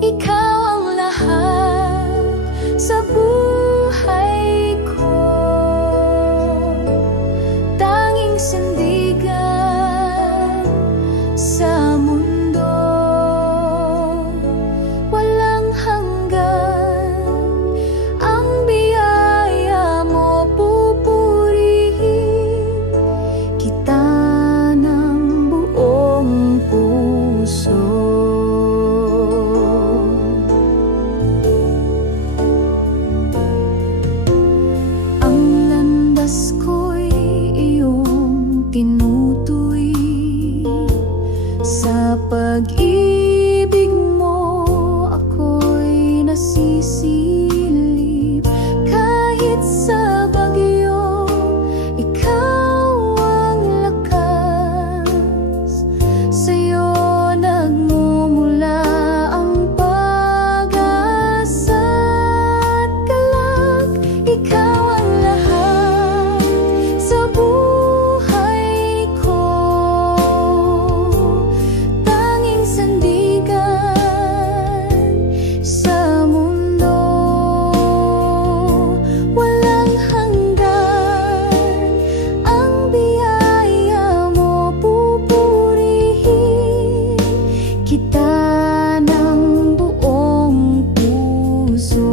ikaw ang lahat sa buhay ko. Tanging sandigan sa mundo, walang hanggan. Ang biyaya mo pupurihin kita ng buong puso. Ang landas ko'y iyong tinutuwi, sa pag-ibig mo ako'y nasisilip. Kahit sa bagyo, ikaw ang lakas. Sa'yo nagmumula ang pag-asa at galak. Ikaw ang lahat sa buhay ko. Tanging sandigan sa mundo, walang hanggan. Ang biyaya mo pupurihin kita ng buong puso.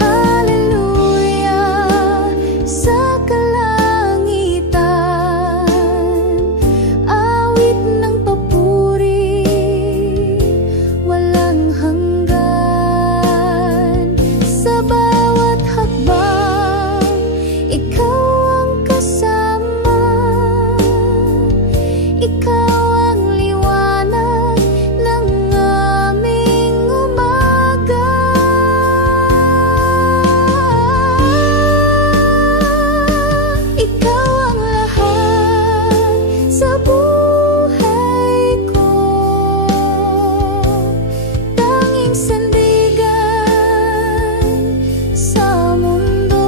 Hallelujah sa kalangitan, awit ng papuri, walang hanggan. Sa bawat hakbang, ikaw ang kasama. Ikaw ang liwanag ng aming umaga. Ikaw ang lahat sa buhay ko. Tanging sandigan sa mundo,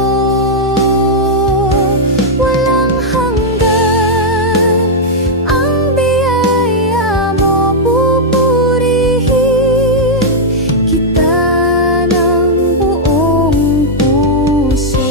walang hanggan. Ang biyaya mo pupurihin kita ng buong puso.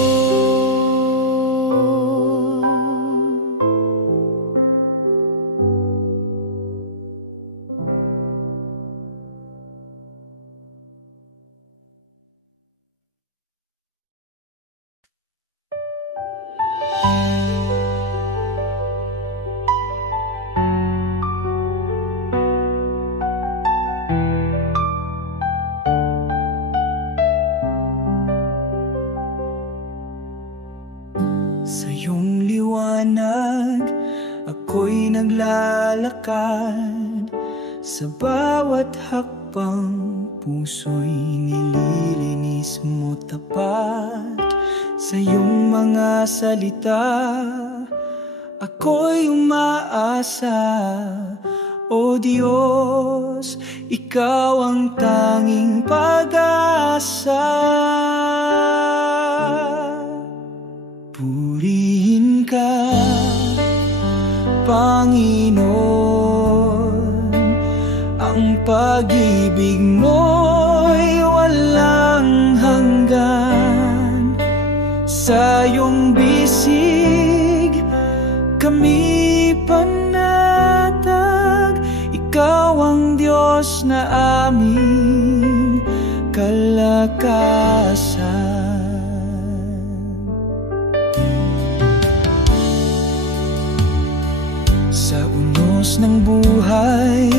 Sa iyong liwanag, ako'y naglalakad. Sa bawat hakbang, puso'y nililinis mo tapat. Sa iyong mga salita, ako'y umaasa. O Diyos, ikaw ang tanging pag-asa. Purihin ka, Panginoon. Ang pag-ibig mo'y walang hanggan. Sa iyong bisig kami panatag. Ikaw ang Diyos na aming kalakasan. Sa unos ng buhay,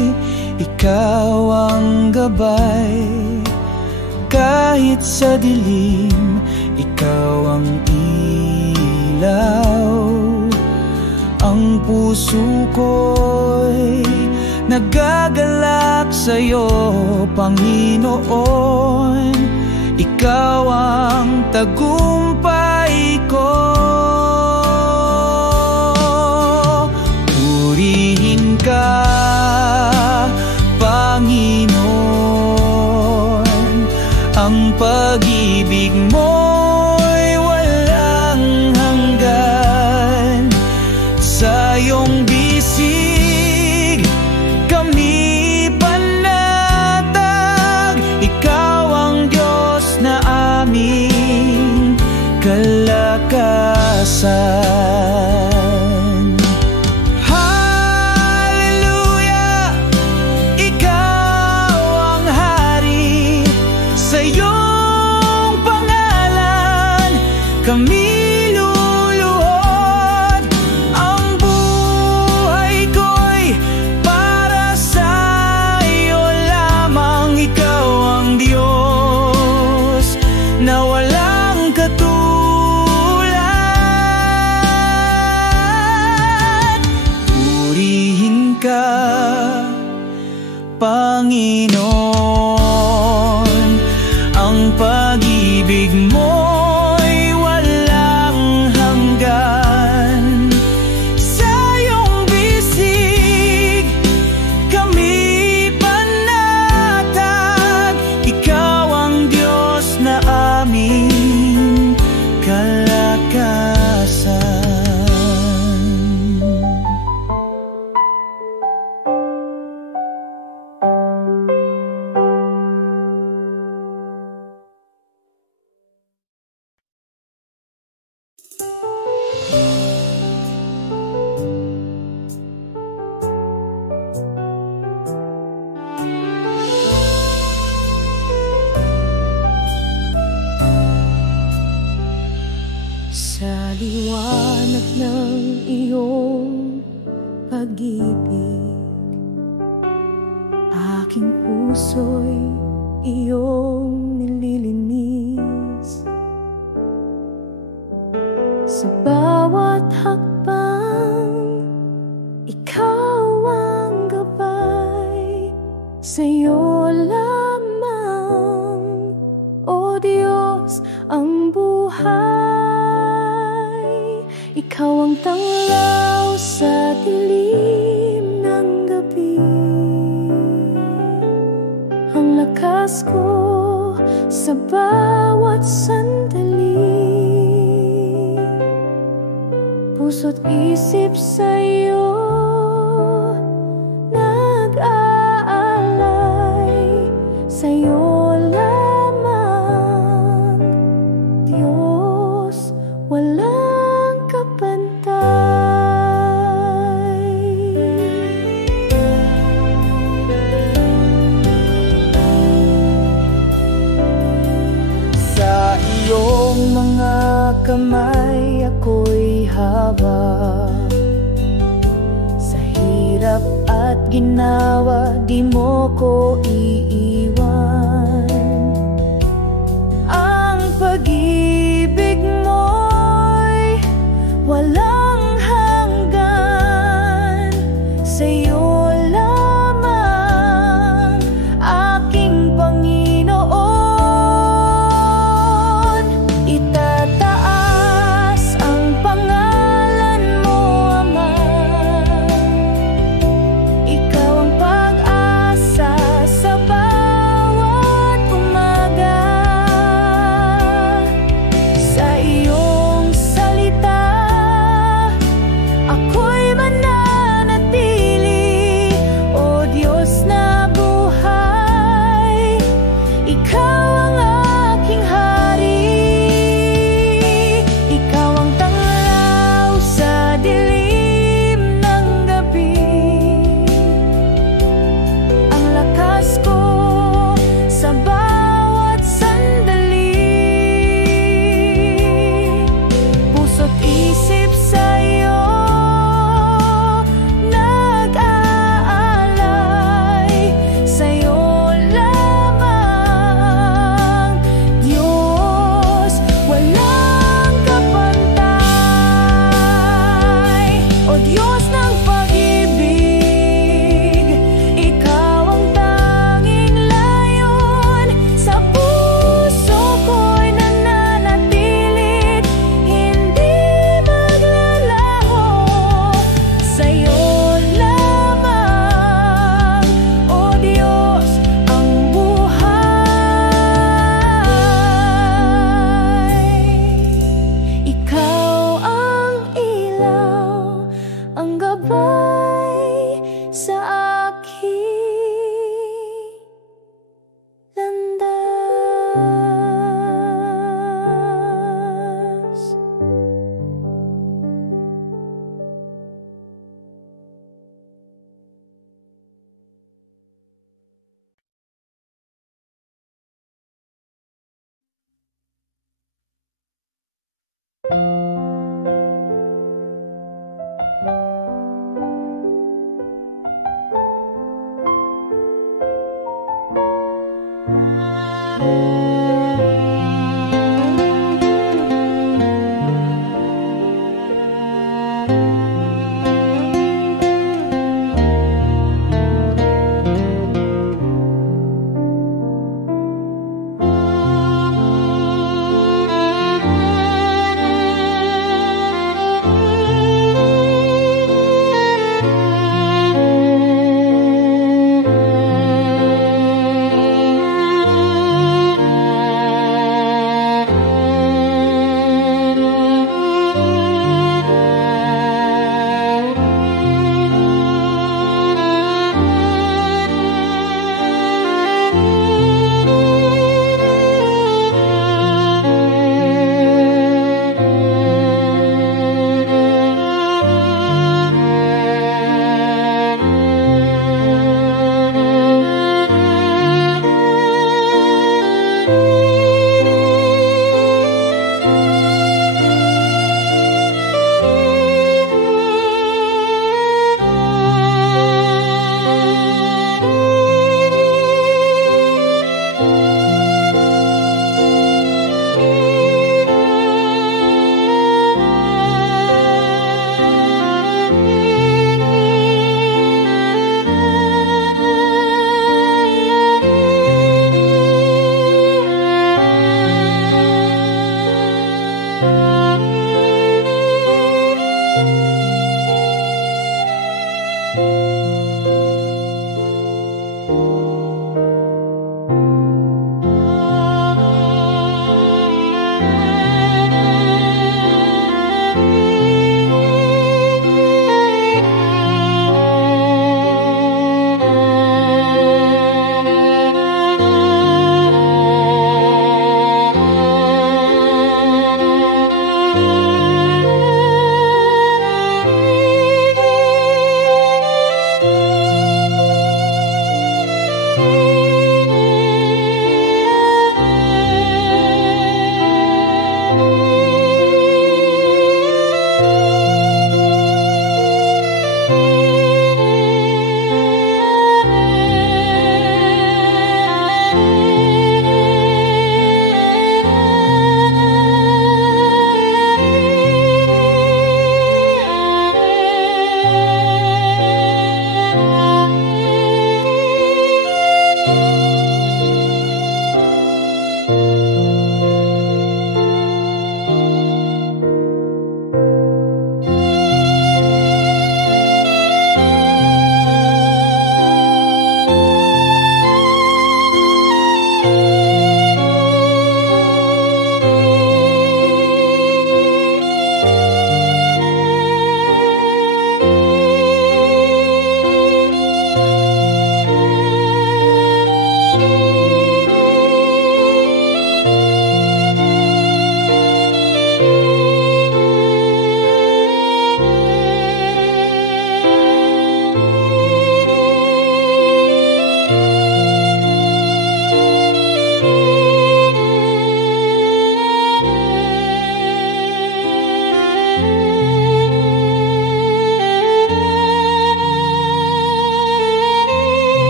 ikaw ang gabay. Kahit sa dilim, ikaw ang ilaw. Ang puso ko'y nagagalak sa'yo, Panginoon. Ikaw ang tagumpay ko. Purihin ka, Panginoon. Ang pag-ibig mo'y walang hanggan. Sa iyong bisig kami panatag. kami luluhod. Ang buhay ko'y para sa iyo lamang. Ikaw ang Diyos na walang katulad. Purihin ka, Panginoon, ang pag-ibig mo'y walang hanggan. Sa iyong bisig kami panatag. Ikaw ang Diyos na aming kalakasan. Sa liwanag ng iyong pag-ibig, aking puso'y iyong nililinis. Sa bawat hakbang, ikaw ang gabay. Sa'yo lamang, O Diyos, ang buhay. Ikaw ang tanglaw sa dilim ng gabi, ang lakas ko sa bawat sandali. Puso't isip sa'yo nag-aalay. Sa'yo lamang, Diyos, walang kapantay. Sa iyong mga kamay ako'y hawak. Sa hirap at ginawa, di mo ko iiwan. Ang pag-ibig mo'y walang hanggan. Sa'yo lamang, aking Panginoon. Itataas ang pangalan mo, Ama. Ikaw ang pag-asa sa bawat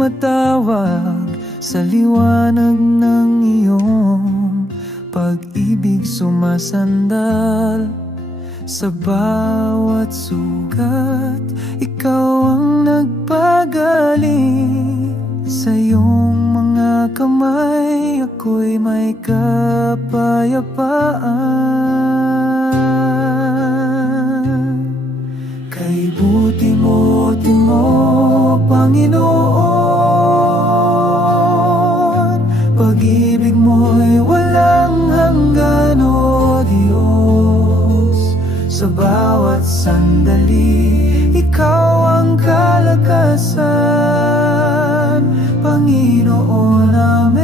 tumatawag sa liwanag ng iyong pag-ibig sumasandal. Sa bawat sugat, ikaw ang nagpagaling. Sa iyong mga kamay, ako'y may kapayapaan. Kay buti mo, Panginoon, pag-ibig mo'y walang hanggan, o Diyos. Sa bawat sandali, ikaw ang kalakasan, Panginoon namin,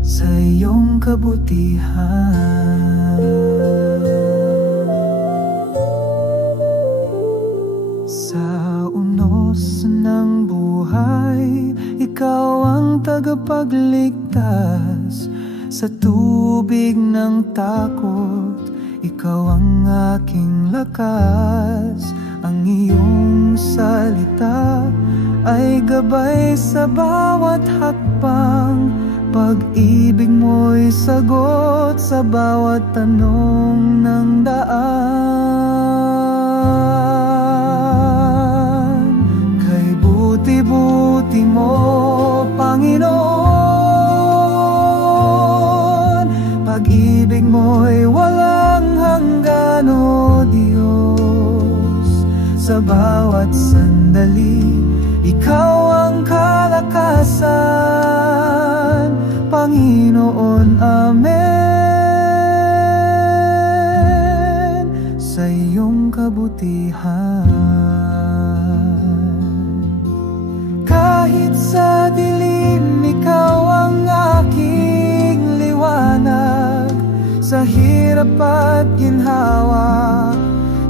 sa iyong kabutihan. Sa unos ng buhay, ikaw ang tagapagligtas. Sa tubig ng takot, ikaw ang aking lakas. Ang iyong salita ay gabay sa bawat hakbang. Pag-ibig mo'y sagot sa bawat tanong ng daan. Kay buti-buti mo, Panginoon, pag-ibig mo'y walang hanggan, o Diyos. Sa bawat sandali, ikaw ang kalakasan, Panginoon amen, sa iyong kabutihan. Kahit sa dilim, ikaw ang aking liwanag. Sa hirap at ginhawa,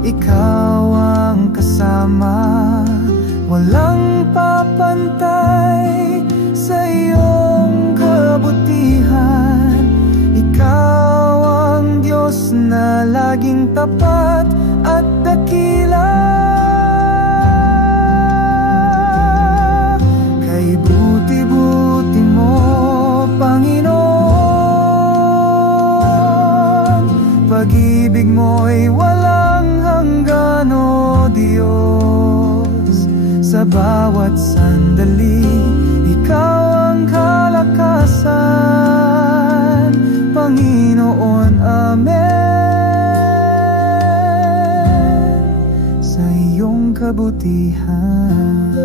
ikaw ang kasama. Walang papantay sa iyong kabutihan. Ikaw ang Diyos na laging tapat at dakila. Kay buti-buti mo, Panginoon, pag-ibig mo'y walang hanggan, o Diyos. Sa bawat sandali, ikaw ang kalakasan, Panginoon amen, sa iyong kabutihan.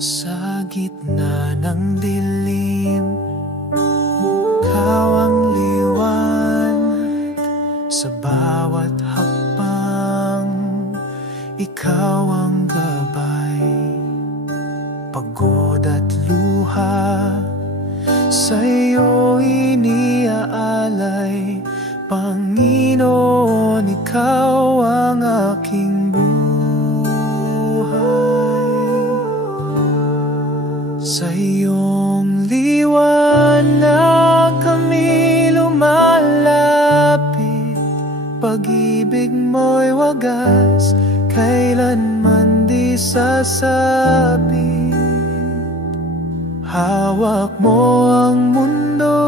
Sa gitna ng dilim, ikaw ang liwanag. Sa bawat hakbang, ikaw ang gabay. Pagod at luha, sa'yo iniaalay. Panginoon, ikaw ang aking buhay. Sa iyong liwanag kami lumalapit. Pag-ibig mo'y wagas, kailanman di sasabit. Hawak mo ang mundo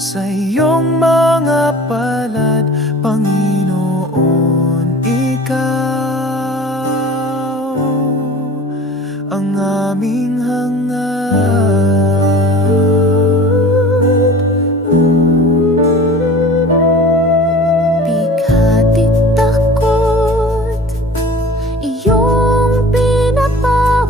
sa iyong mga palad, Panginoon, ikaw ang aming hangad. Bigat at takot, iyong pinapawi.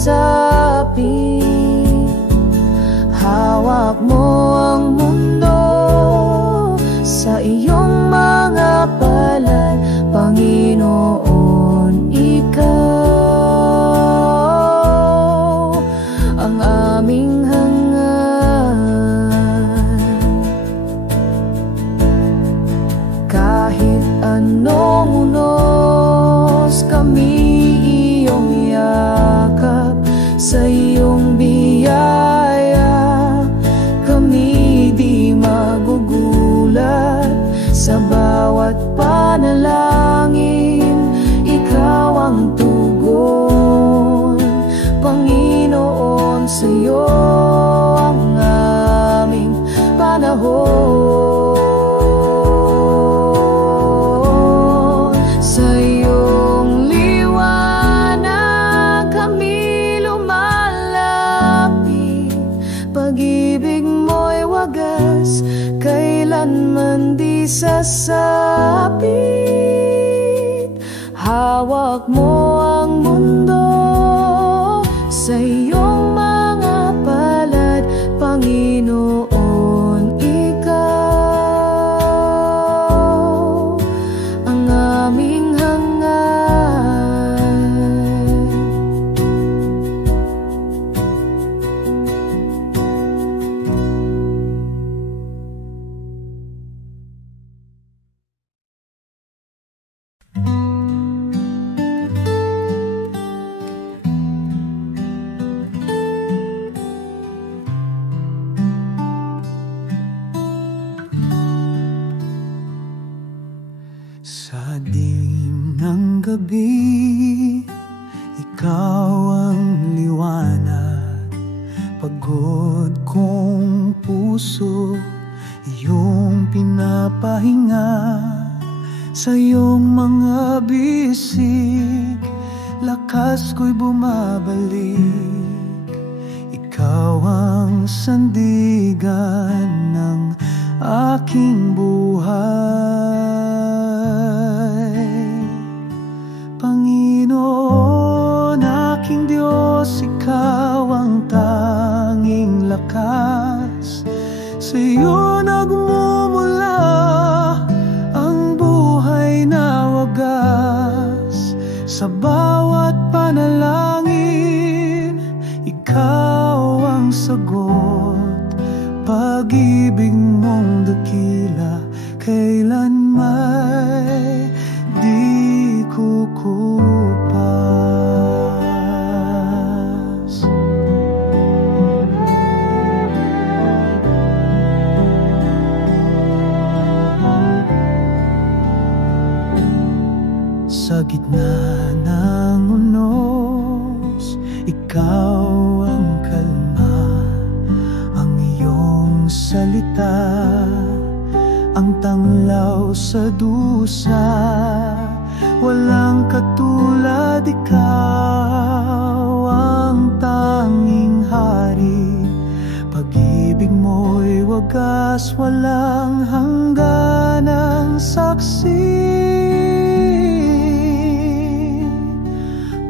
sapit. Hawak mo ang mundo sa iyong mga palad, Panginoon, ikaw ang aming hangad. Kahit anong unos kami iyong yakap, sa iyong biyaya kami di magugulat. Sa bawat panalangin, ikaw ang tugon, Panginoon, sa iyo ang aming panahon. Sa iyong liwanag kami lumalapit, pag-ibig mo'y wagas, kailanman di sasapit. Hawak mo ang mundo sa iyong mga palad, Panginoon, ikaw ang aming hangad. Sa dilim ng gabi, ikaw ang liwanag. Pagod kong puso, iyong pinapahinga. Sa iyong mga bisig, lakas ko'y bumabalik. Ikaw ang sandigan ng aking buhay. Panginoon, aking Diyos, ikaw ang tanging lakas. Sa iyo nagmumula ang buhay na wagas. Sa bawat panalangin, ikaw ang sagot. Pag-ibig mong dakila, kailan may di kukupas. Sa gitna ng unos, ikaw ang kalma. Ang iyong salita, ang tanglaw sa dusa. Walang katulad, ikaw ang tanging hari. Pag-ibig mo'y wagas, walang hangganang saksi.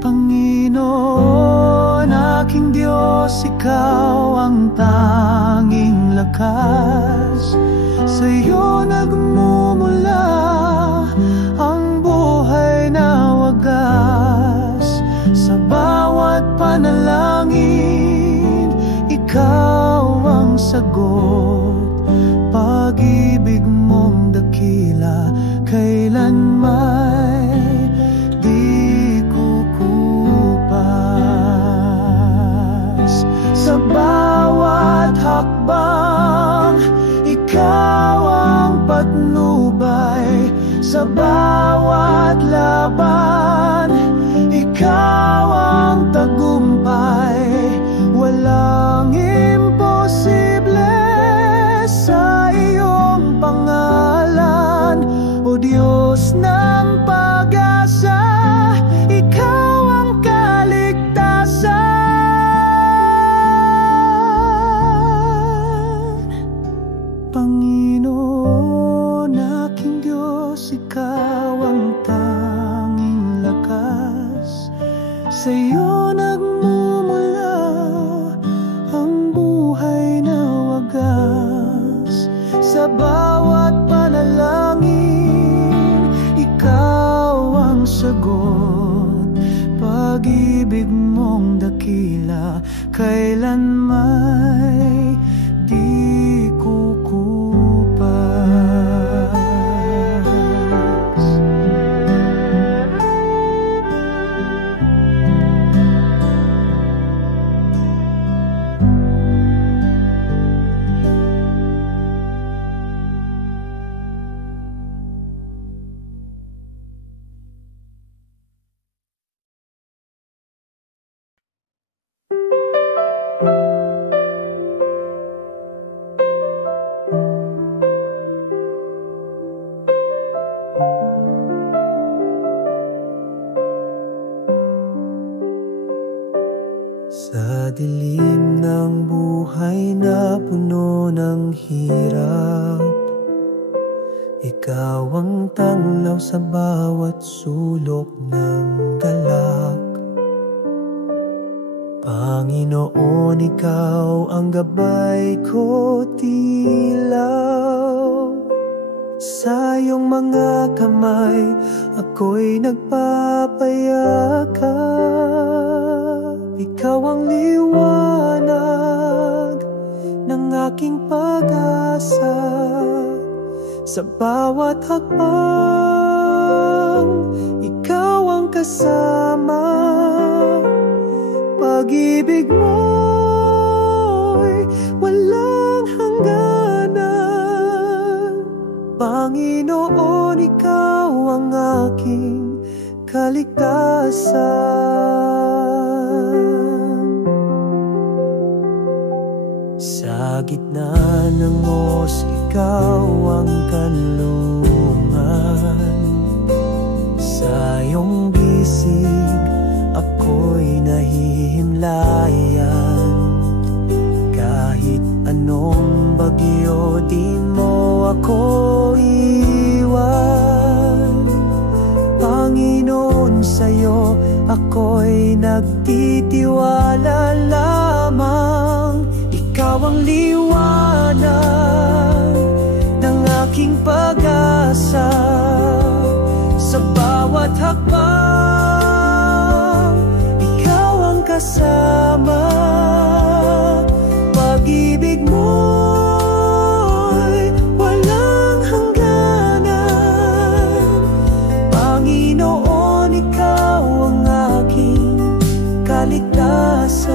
Panginoon, aking Diyos, ikaw ang tanging lakas. Sa iyo nagmumula ang buhay na wagas. Sa bawat panalangin, ikaw ang sagot. Pag-ibig mong dakila, kailan may di kukupas. Sa bawat hakbang, ikaw ang patnubay. Sa bawat laban, ikaw ang tagumpay. Walang imposible sa iyong pangalan, O Diyos ng pag-asa. Ikaw ang kaligtasan. Panginoon, aking Diyos, ikaw ang tanging bawat panalangin, ikaw ang sagot. Pag-ibig mong dakila, kailan may di kukupas. Sa dilim ng buhay na puno ng hirap, ikaw ang tanglaw sa bawat sulok ng galak. Panginoon, ikaw ang gabay ko tilaw. Sa iyong mga kamay, ako'y nagpapayakap. Ikaw ang liwanag ng aking pag-asa. Sa bawat hakbang, ikaw ang kasama. Pag-ibig mo'y walang hangganan. Panginoon, ikaw ang aking kaligtasan. Sa gitna ng os, ikaw ang kanlungan. Sa iyong bisig, ako'y nahihimlayan. Kahit anong bagyo, di mo ako iwan. Panginoon, sa'yo ako'y nagtitiwala lamang. Ikaw ang liwanag ng aking pag-asa. Sa bawat hakbang, ikaw ang kasama. Pag-ibig mo'y walang hangganan. Panginoon, ikaw ang aking kaligtasan.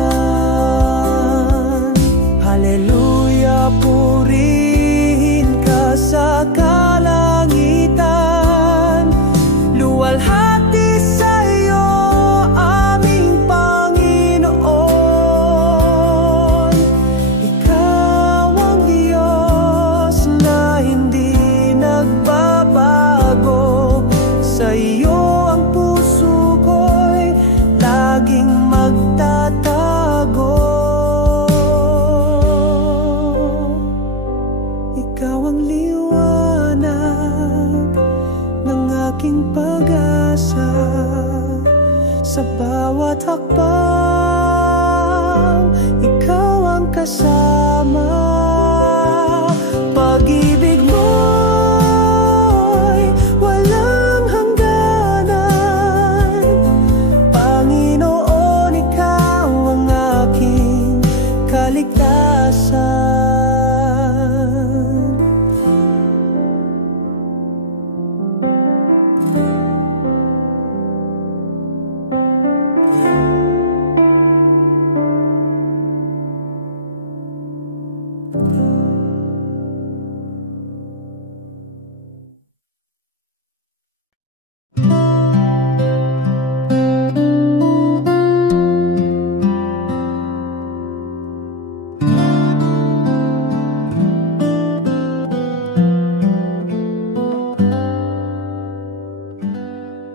Hallelujah, purihin ka sa kalangitan. Luwalhati sa iyo, aming Panginoon. Ikaw ang Diyos na hindi nagbabago. Sa iyo ang puso ko'y laging magtatago. Ikaw ang liwanag ng aking pag-asa. Sa bawat hakbang, ikaw ang kasama. Pag-ibig mo'y walang hangganan. Panginoon, ikaw ang aking kaligtasan.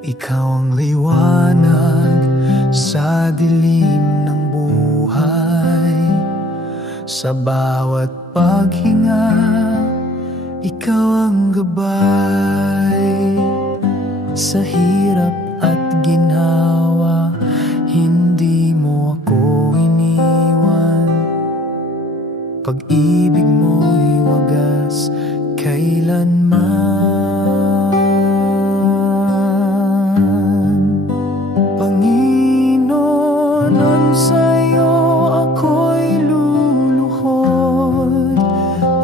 Ikaw ang liwanag sa dilim ng buhay. Sa bawat paghinga, ikaw ang gabay. Sa hirap at ginhawa, hindi mo ako iniwan. Pag-ibig mo'y wagas, kailan kailanman. Panginoon, sa'yo ako'y luluhod.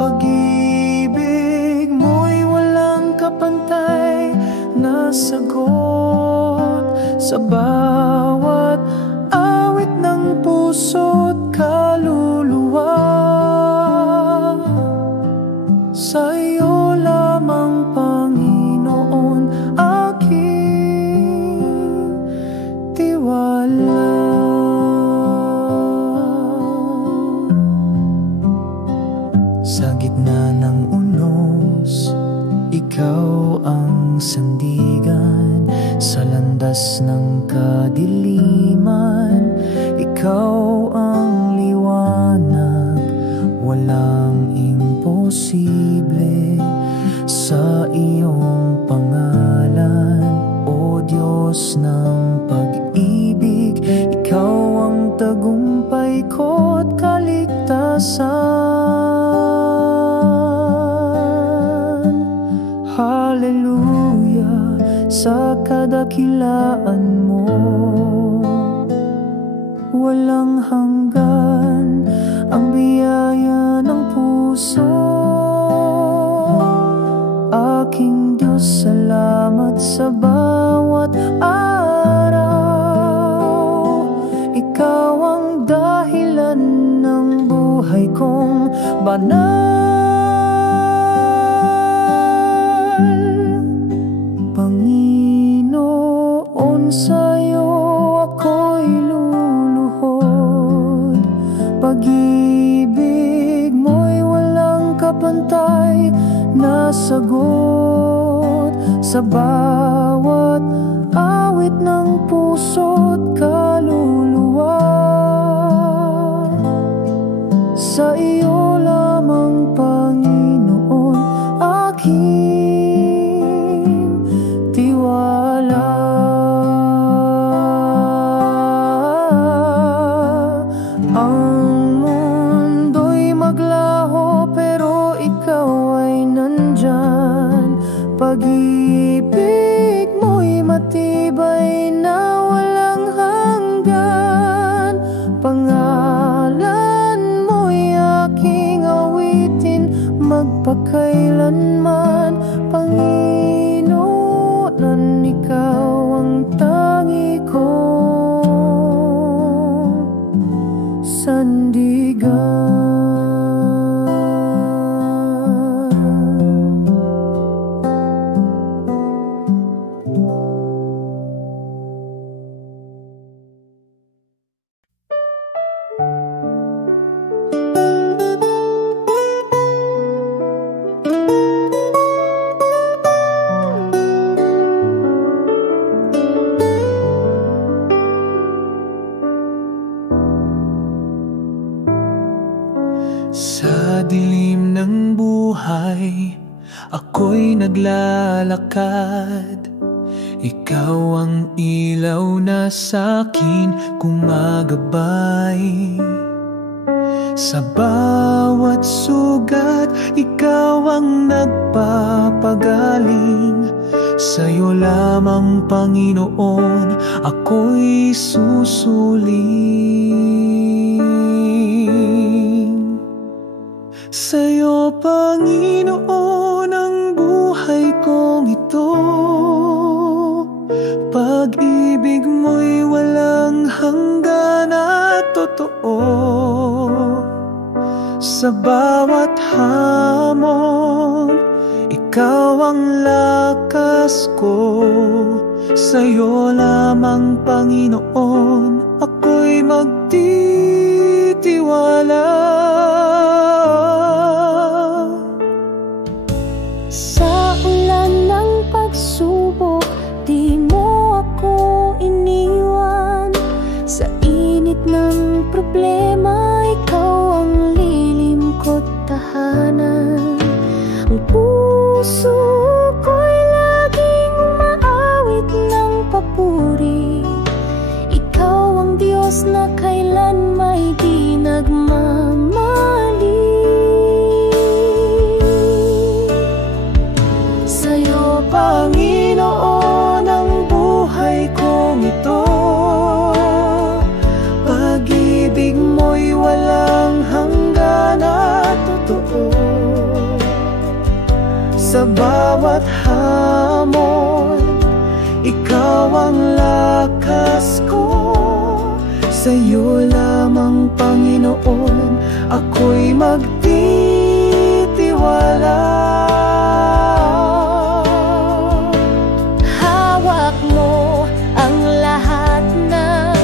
Pag-ibig mo'y walang kapantay na sagot sa bawat awit ng puso't kaluluwa. Sa'yo lamang, Panginoon, aking tiwala. Sa gitna ng unos, ikaw ang sandigan. Sa landas ng kadiliman, ikaw ang liwanag. Walang imposible sa iyong pangalan, O Diyos ng pag-ibig. Ikaw ang tagumpay ko't kaligtasan. Hallelujah sa kadakilaan mo, walang hanggan ang biyaya ng puso. Aking Diyos, salamat sa bawat araw. Ikaw ang dahilan ng buhay kong banal. Panginoon, sa'yo ako'y luluhod. Pag-ibig mo'y walang kapantay na sagot sa bawat awit ng puso't kaluluwa. Sa iyo lamang, Panginoon, aking tiwala. Ang mundo'y maglaho pero ikaw ay nandyan. Pag-ibig mo'y matibay na walang hanggan. Pangalan mo'y aking awitin magpakailanman. Panginoon, ikaw ang tangi kong sandigan. Sa dilim ng buhay, ako'y naglalakad. Ikaw ang ilaw na sa'kin kumagabay. Sa bawat sugat, ikaw ang nagpapagaling. Sa'yo lamang, Panginoon, ako'y susuling. Sa'yo, Panginoon, ang buhay kong ito. Pag-ibig mo'y walang hanggan at totoo. Sa bawat hamon, ikaw ang lakas ko. Sa'yo lamang, Panginoon, ako'y magtitiwala. Sa ulan ng pagsubok, di mo ako iniwan. Sa init ng problema, ikaw ang lilim ko't tahanan. Ang puso ko'y laging umaawit ng papuri. Ikaw ang Diyos na kailan may di nagmamali. Panginoon, ang buhay kong ito. Pag-ibig mo'y walang hanggan at totoo. Sa bawat hamon, ikaw ang lakas ko. Sa'yo lamang, Panginoon, ako'y magtitiwala. Hawak mo ang lahat ng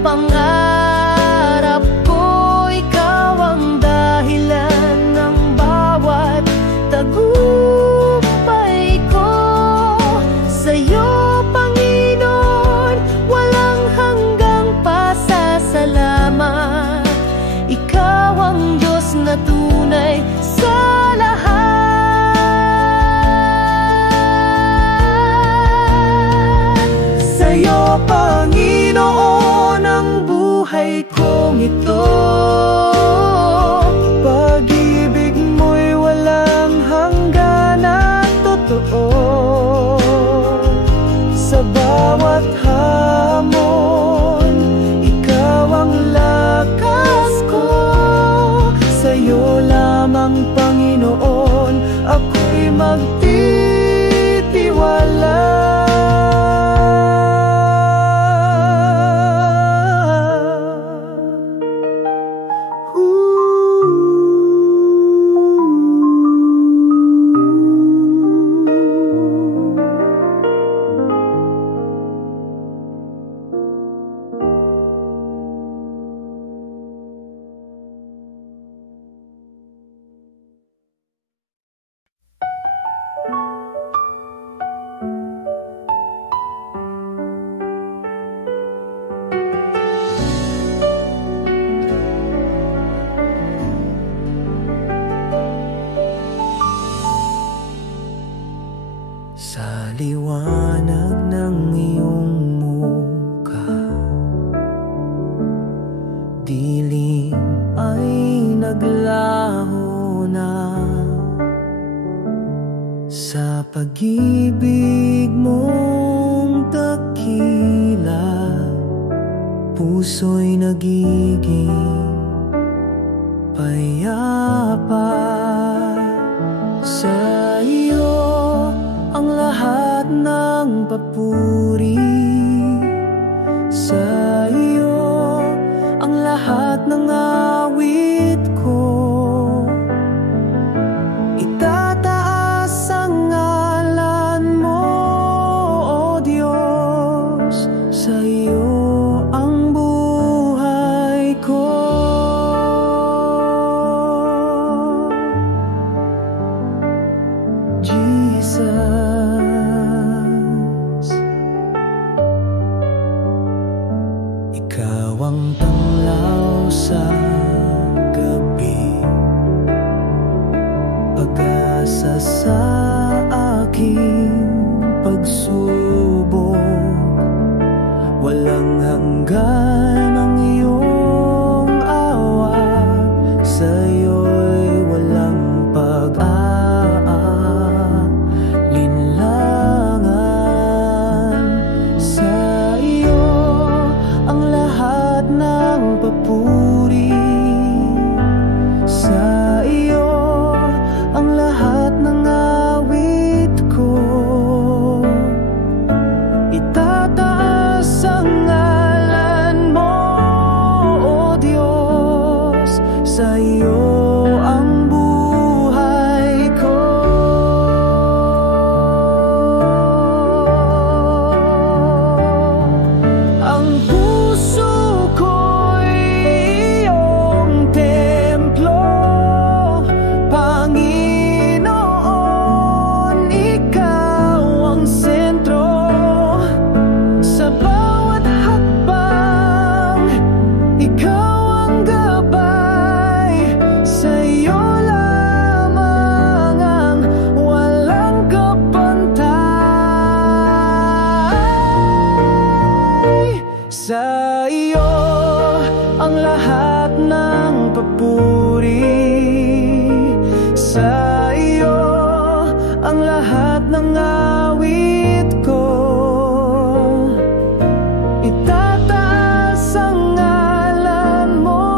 pangarap ko. Ikaw ang dahilan ng bawat tagumpay ko. Sa'yo, Panginoon, walang hanggang pasasalamat. Ikaw ang Diyos na tunay sa lahat. Sa'yo, Panginoon, ang buhay kong ito. Pag-ibig mo'y walang hanggan at totoo. Sa bawat hamon, ikaw ang lakas ko. Sa'yo lamang, Panginoon, ako'y magtitiwala. Sa liwanag ng iyong mukha, dilim ay naglaho na. Sa pag-ibig mong dakila, puso'y nagiging payapa. Sa iyo ang lahat ng papuri. Sa iyo ang lahat ng awit ko. Itataas ang ngalan mo, O Diyos. Sa iyo ang buhay ko. Jesus, ikaw ang tanglaw sa gabi, pag-asa sa aking pagsubok. Walang hanggan ang iyong awa, sa'yo'y walang pag-aalinlangan. Sa iyo ang lahat ng papuri. Sa iyo ang lahat ng awit lahat ng awit ko. Itataas ang ngalan mo,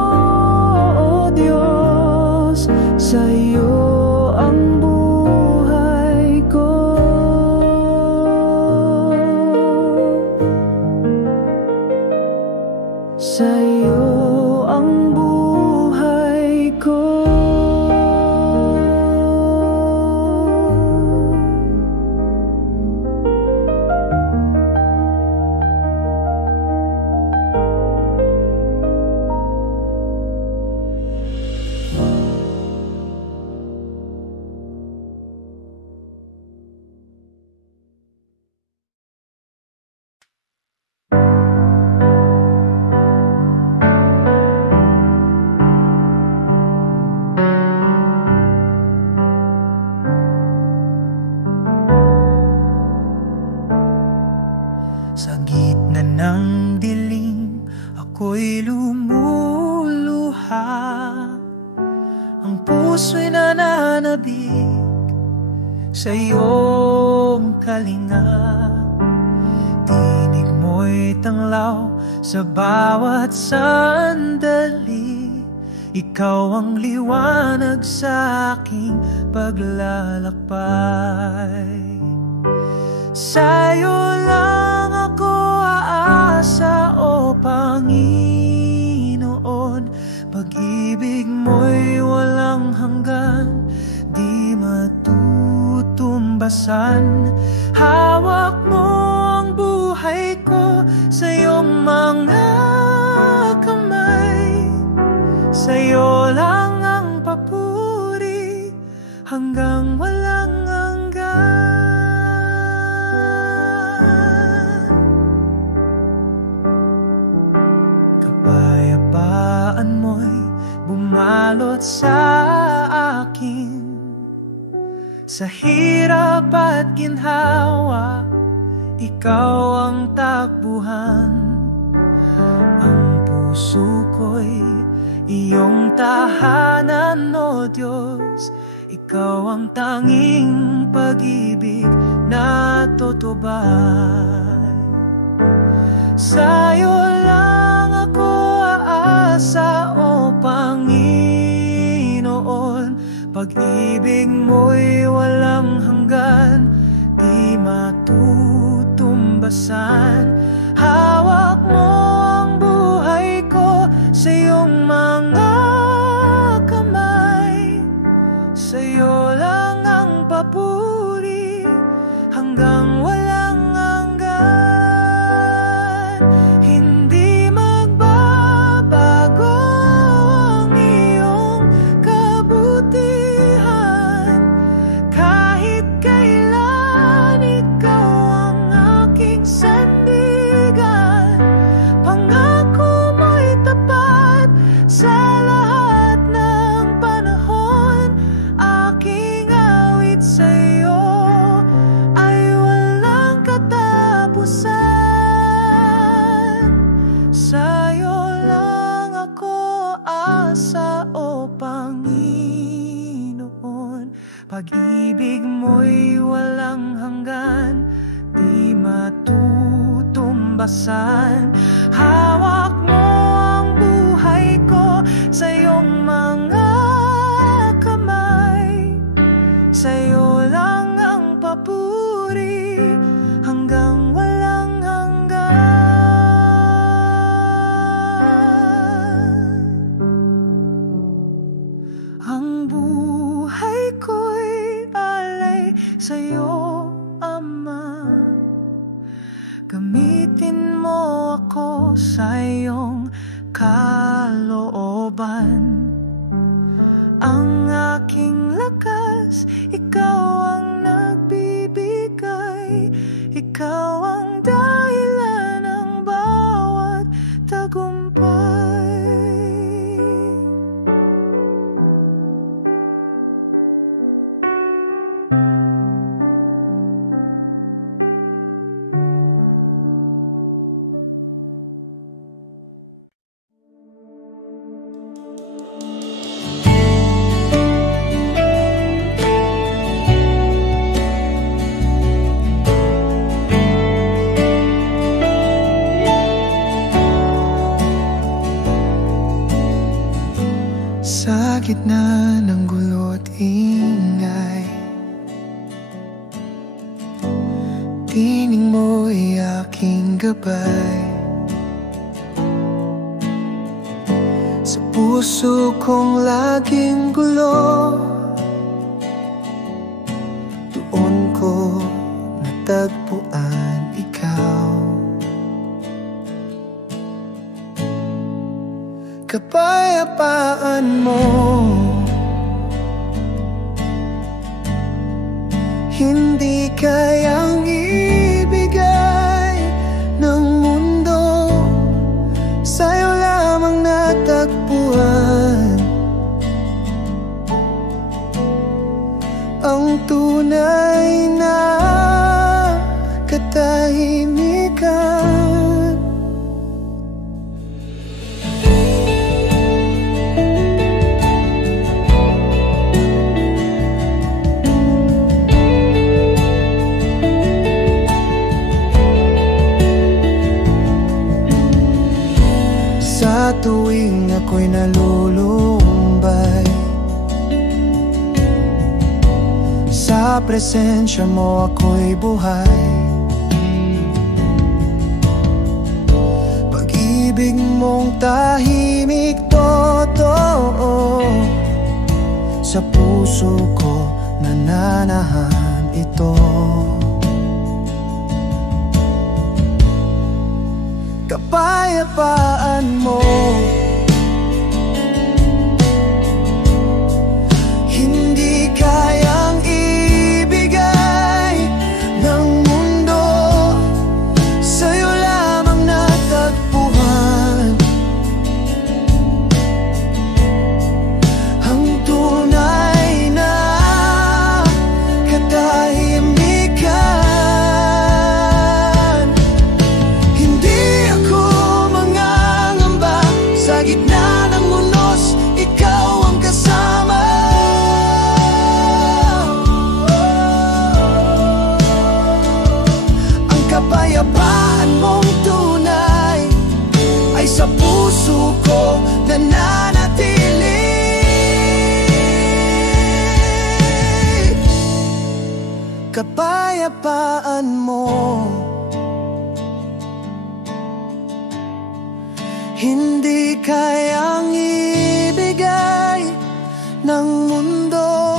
O Diyos, sa'yo ang buhay ko. Sa'yo ang buhay ko. Sa gitna ng dilim, ako'y lumuluha. Ang puso'y nananabik sa iyong kalinga. Tinig mo'y tanglaw sa bawat sandali. Ikaw ang liwanag sa aking paglalakbay. Sa'yo lang ako aasa, O Panginoon. Pag-ibig mo'y walang hanggan, di matutumbasan. Hawak mo ang buhay ko sa iyong mga kamay. Sa'yo lang ang papuri hanggang walang hanggan. Kapayapaan mo'y bumalot sa akin. Sa hirap at ginhawa, ikaw ang takbuhan. Ang puso ko'y iyong tahanan, O Diyos. Ikaw ang tanging pag-ibig na tutubay. Sa'yo lang ako aasa, O Panginoon. Pag-ibig mo'y walang hanggan, di matutumbasan. Hawak mo ang buhay ko sa iyong mga kamay. Sa'yo lang ang papuri hanggang walang hanggan. Hindi magbabago ang iyong kabutihan. Kahit kailan ikaw ang aking sandigan. Pangako mo'y tapat sa lahat ng panahon. Aking awit sa'yo ay walang katapusan. Sa'yo lang ako asa, O Panginoon. Pag-ibig mo'y walang hanggan, di matutumbasan. Hawak mo ang buhay ko sa iyong mga kamay. Sa'yo lang ang papuri hanggang walang hanggan. Ang buhay ko'y alay sa'yo, Ama. Gamitin mo ako sa iyong kalooban. Ang aking lakas, ikaw ang nagbibigay. Ikaw ang dahilan ng bawat tagumpay. tining mo'y aking gabay. Sa puso kong laging gulo, doon ko natagpuan ikaw. Kapayapaan mo, hindi kayang ibigay ng mundo, sa'yo lamang natagpuan ang tunay na katahimikan. Sa tuwing ako'y nalulumbay, sa presensya mo ako'y buhay. Pag-ibig mong tahimik totoo, sa puso ko nananahan ito. Kapayapaan mo, hindi kayang ibigay ng mundo, sa'yo lamang natagpuan ang tunay na katahimikan. Sa gitna ng unos, ikaw ang kasama. Ang kapayapaan mong tunay ay sa puso ko nananatili. Kapayapaan mo, hindi kayang ibigay ng mundo,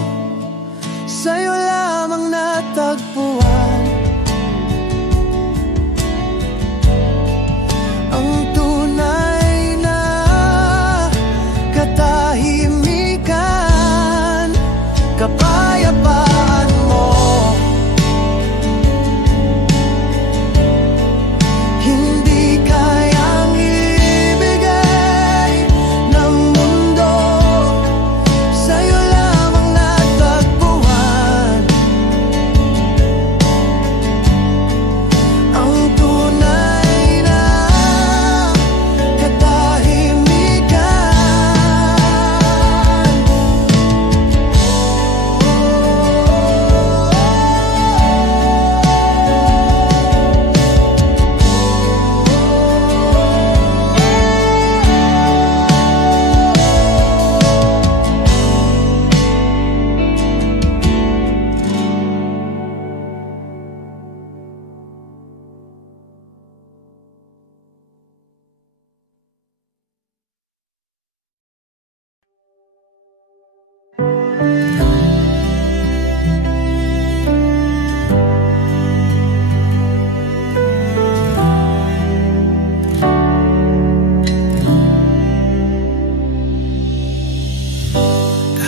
sa'yo lamang natagpuan ang tunay na katahimikan. Kapayapaan mo, hindi kayang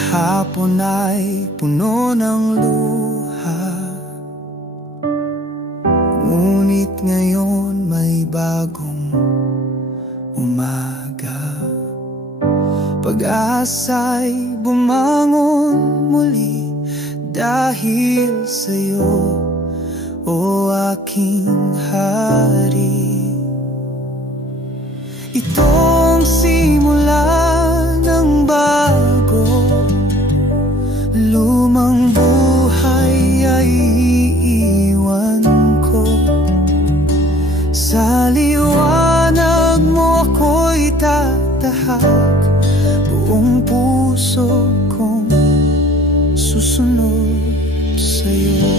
kahapon ay puno ng luha, ngunit ngayon may bagong umaga. Pag-asa'y bumangon muli dahil sa'yo, o aking hari. Itong simula ng bago, lumang buhay ay iiwan ko. Sa liwanag mo ako'y tatahak, buong puso kong susunod sa'yo.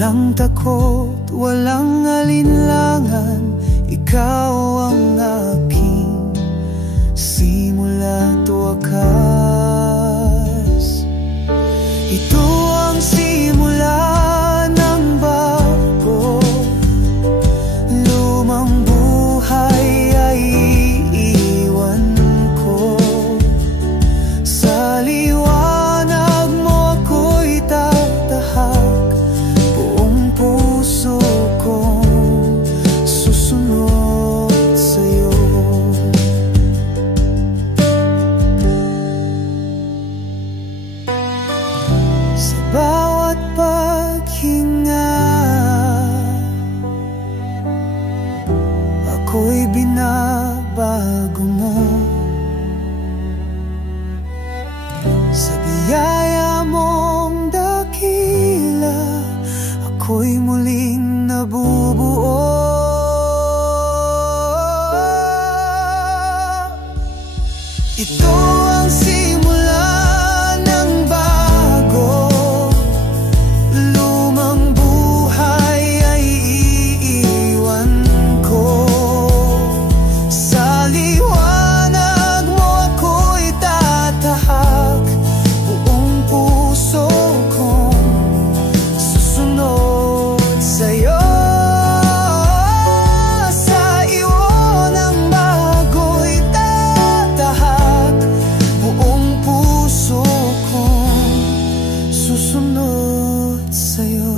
Walang takot, walang alinlangan, ikaw ang aking simula't wakas. Ito ang simula ng bago, lumang buhay ay iiwan ko. Sa liwanag mo ako'y tatahak, buong puso kong susunod sa'yo. Sa bawat paghinga ako'y binabago mo. Sa biyaya mong dakila ako'y muling nabubuo. Ito ang simula ng bago, lumang buhay ay iiwan ko. Sa liwanag mo ako'y tatahak, buong puso kong susunod sa'yo. Sa iyo ng bago'y tatahak, buong puso kong susunod sa'yo.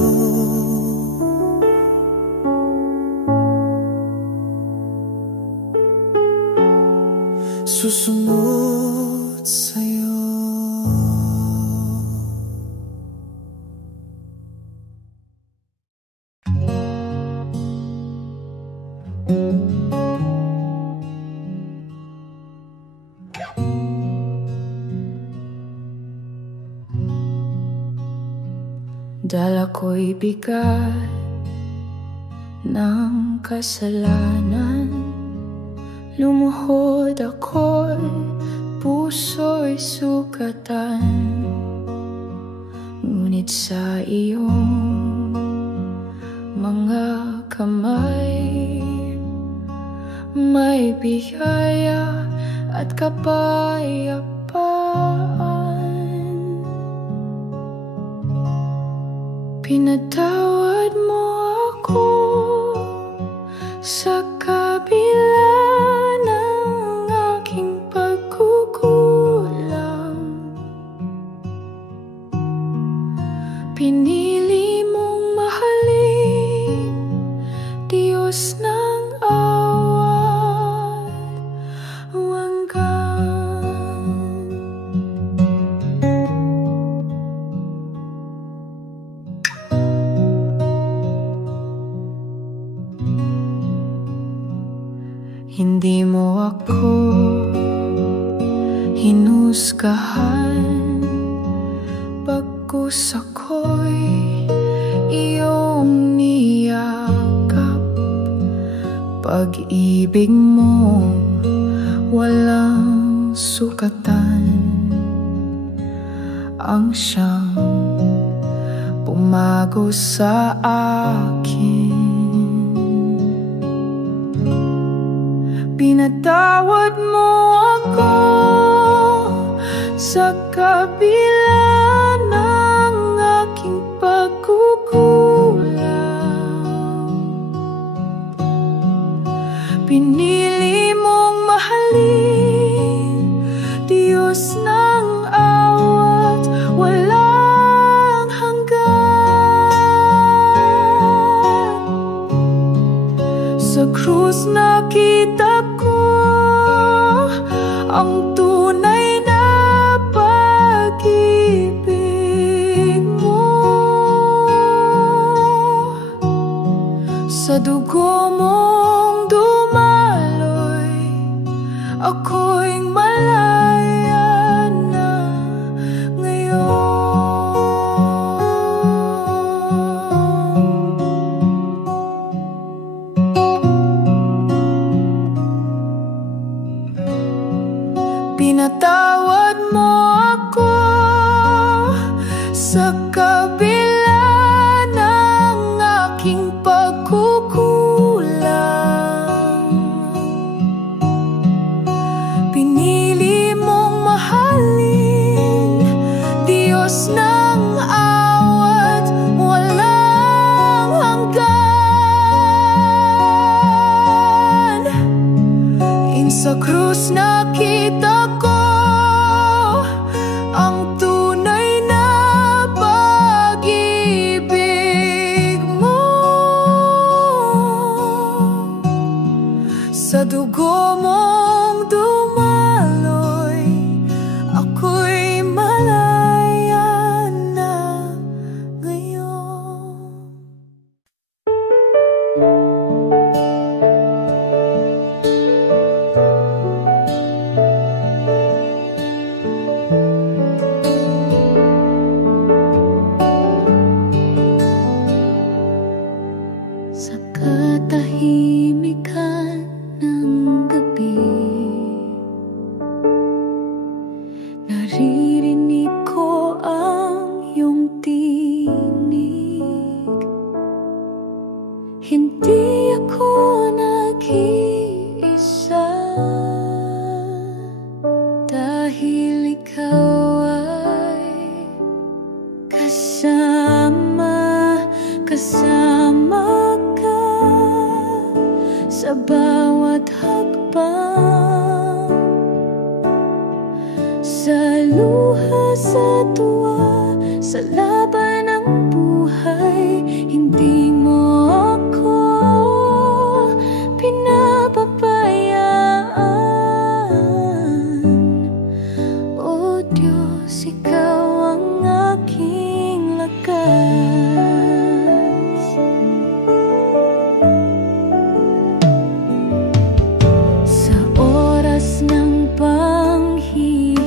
Susunod sa'yo. Dala ko'y bigat ng kasalanan, lumuhod ako'y puso'y sukatan. Ngunit sa iyong mga kamay may biyaya at kapayapaan. Pinatawad mo ako sa kabila ng aking pagkukulang. Pinili mong mahalin, Diyos ng awat wagan. Hindi mo ako hinusgahan, bagkus ako'y iyong niyakap. Pag-ibig mo walang sukatan, ang siyang pumago sa akin. Pinatawad mo ako sa kabila ng aking pagkukulang. Pinili mong mahalin, Diyos ng awat walang hanggan. Sa krus nakita ko ang tunay na pag-ibig mo. Sa dugo mong dumaloy, ako'y malaya na ngayon. Pinatawad mo ako sa kabila ng Kasama ka sa bawat hakbang, sa luha, sa tuwa, sa laban ng buhay. Hindi mo ako pinapabayaan. O Diyos, ikaw ang aking lakas. Sa oras ng panghihina,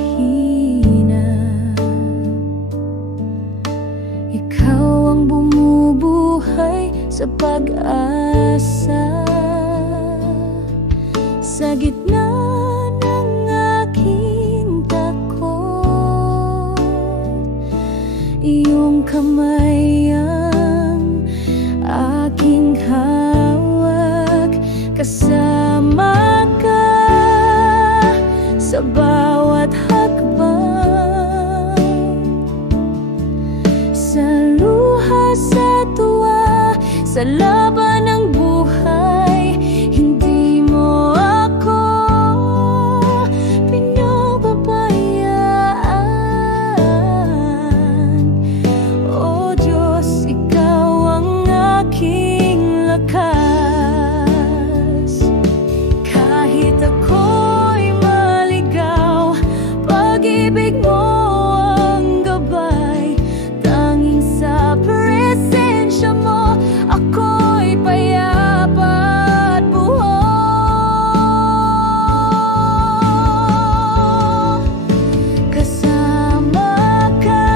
ikaw ang bumubuhay sa pag-asa. Sa gitna ng aking takot, iyong kamay ang aking hawak. Kasama ka sa bawat hakbang, sa luha, sa tuwa, sa laban ng buhay. Hindi mo ako pinapabayaan. O Diyos, ikaw ang aking lakas. Kahit ako'y maligaw, pag-ibig mo ang gabay. Tanging sa presensya mo ako'y payapa at buhok. Kasama ka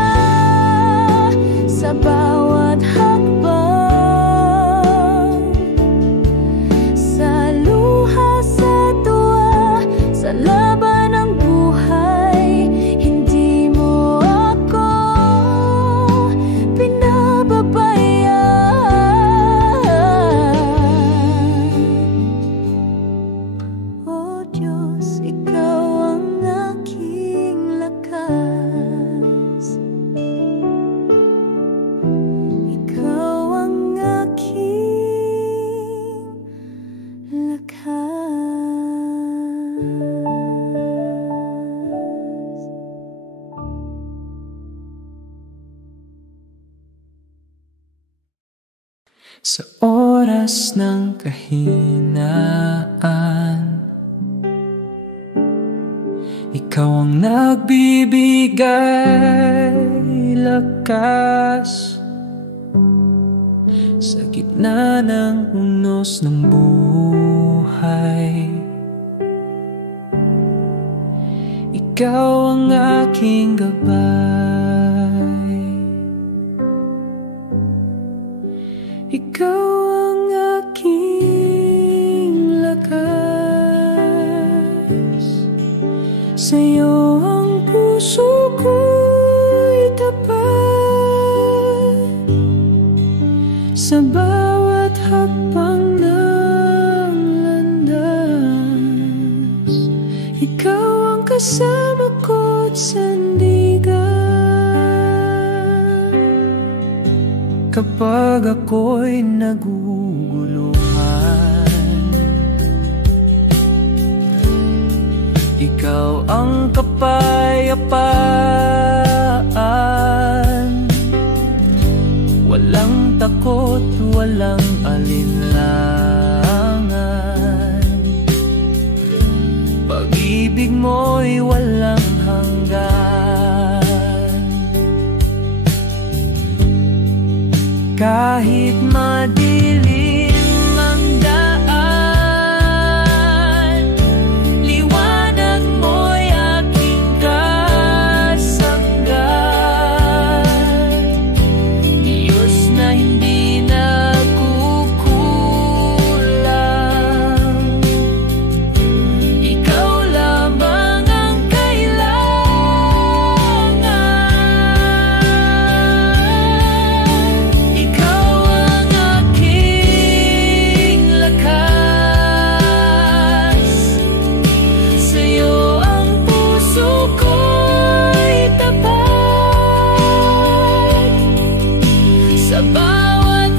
sa bawat hakbang, sa luha, sa tuwa, sa laban ng buhay. Hindi mo ako pinapabayaan. O Diyos, ikaw ang aking lakas. Ikaw ang aking lakas. Sa oras ng kahinaan, ikaw ang nagbibigay lakas. Sa gitna ng unos ng buhay, ikaw ang aking gabay. Ikaw ang aking lakas. Sa'yo ang puso ko'y tapat. Sa bawat hakbang ng landas, ikaw ang kasama ko't sandigan. Kapag ako'y naguguluhan, ikaw ang kapayapaan. Walang takot, walang alinlangan. Pag-ibig mo'y walang hanggan. Kahit madilim ang daan, liwanag mo'y aking kasanggan. Diyos na hindi nagkukulang, ikaw lamang ang kailangan. Ikaw ang aking lakas. Sa'yo ang puso ko'y tapat. Sa bawat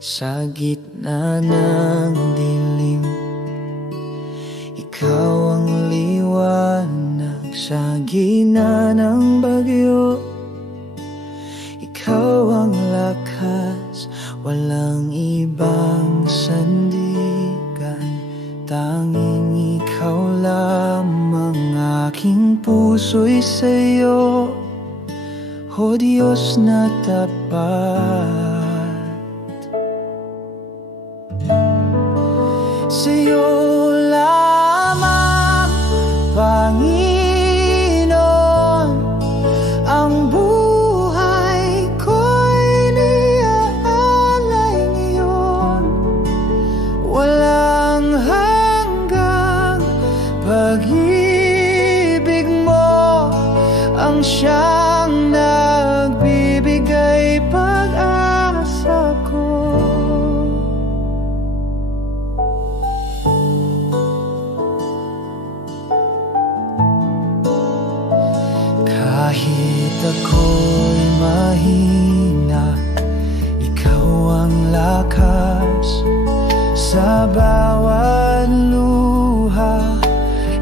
sa gitna ng dilim. Ikaw ang liwanag sa gitna ng bagyo. Ikaw ang lakas, walang ibang sandigan. Tanging ikaw lamang, aking puso'y sa'yo, o Diyos na tapat. Sa'yo lamang, Panginoon, ang buhay ko'y niaalay ngayon. Walang hanggang pag-ibig mo ang siyang nagbibigay pag-asa ko. Kahit ako'y mahina, ikaw ang lakas sa bawat luha.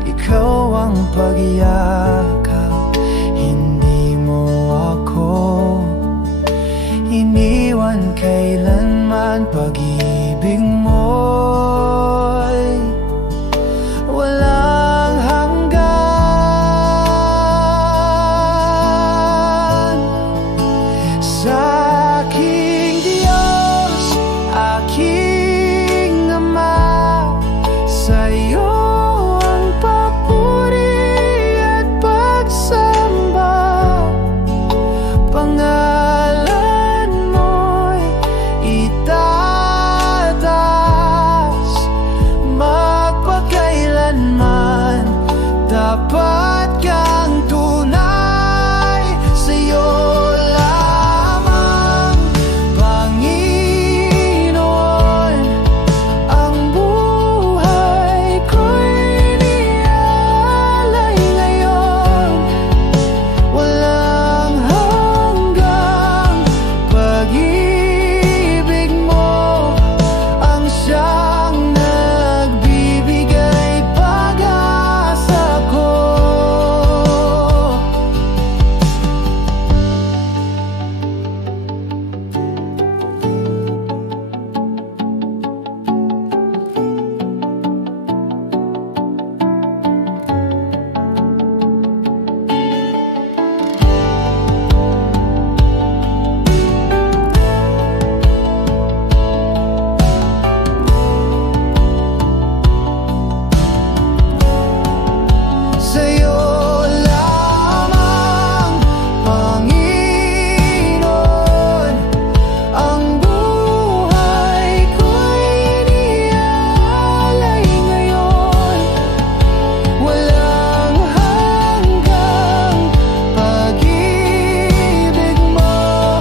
Ikaw ang pagyakap, hindi mo ako iniwan kailanman. Pag-ibig mo'y walang hanggan. Sa aking Diyos, aking Ama, sa'yo ang papuri at pagsamba. Pangalan mo'y itataas, magpakailanman. Dapat kang tunay, sa'yo lamang, Panginoon, ang buhay ko'y nialay ngayon. Walang hanggang pag-ibig mo ang siyang nagbibigay pag-asa ko. Sa'yo lamang, Panginoon, ang buhay ko'y nialay ngayon. Walang hanggang pag-ibig mo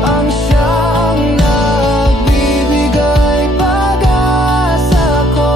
ang siyang nagbibigay pag-asa ko.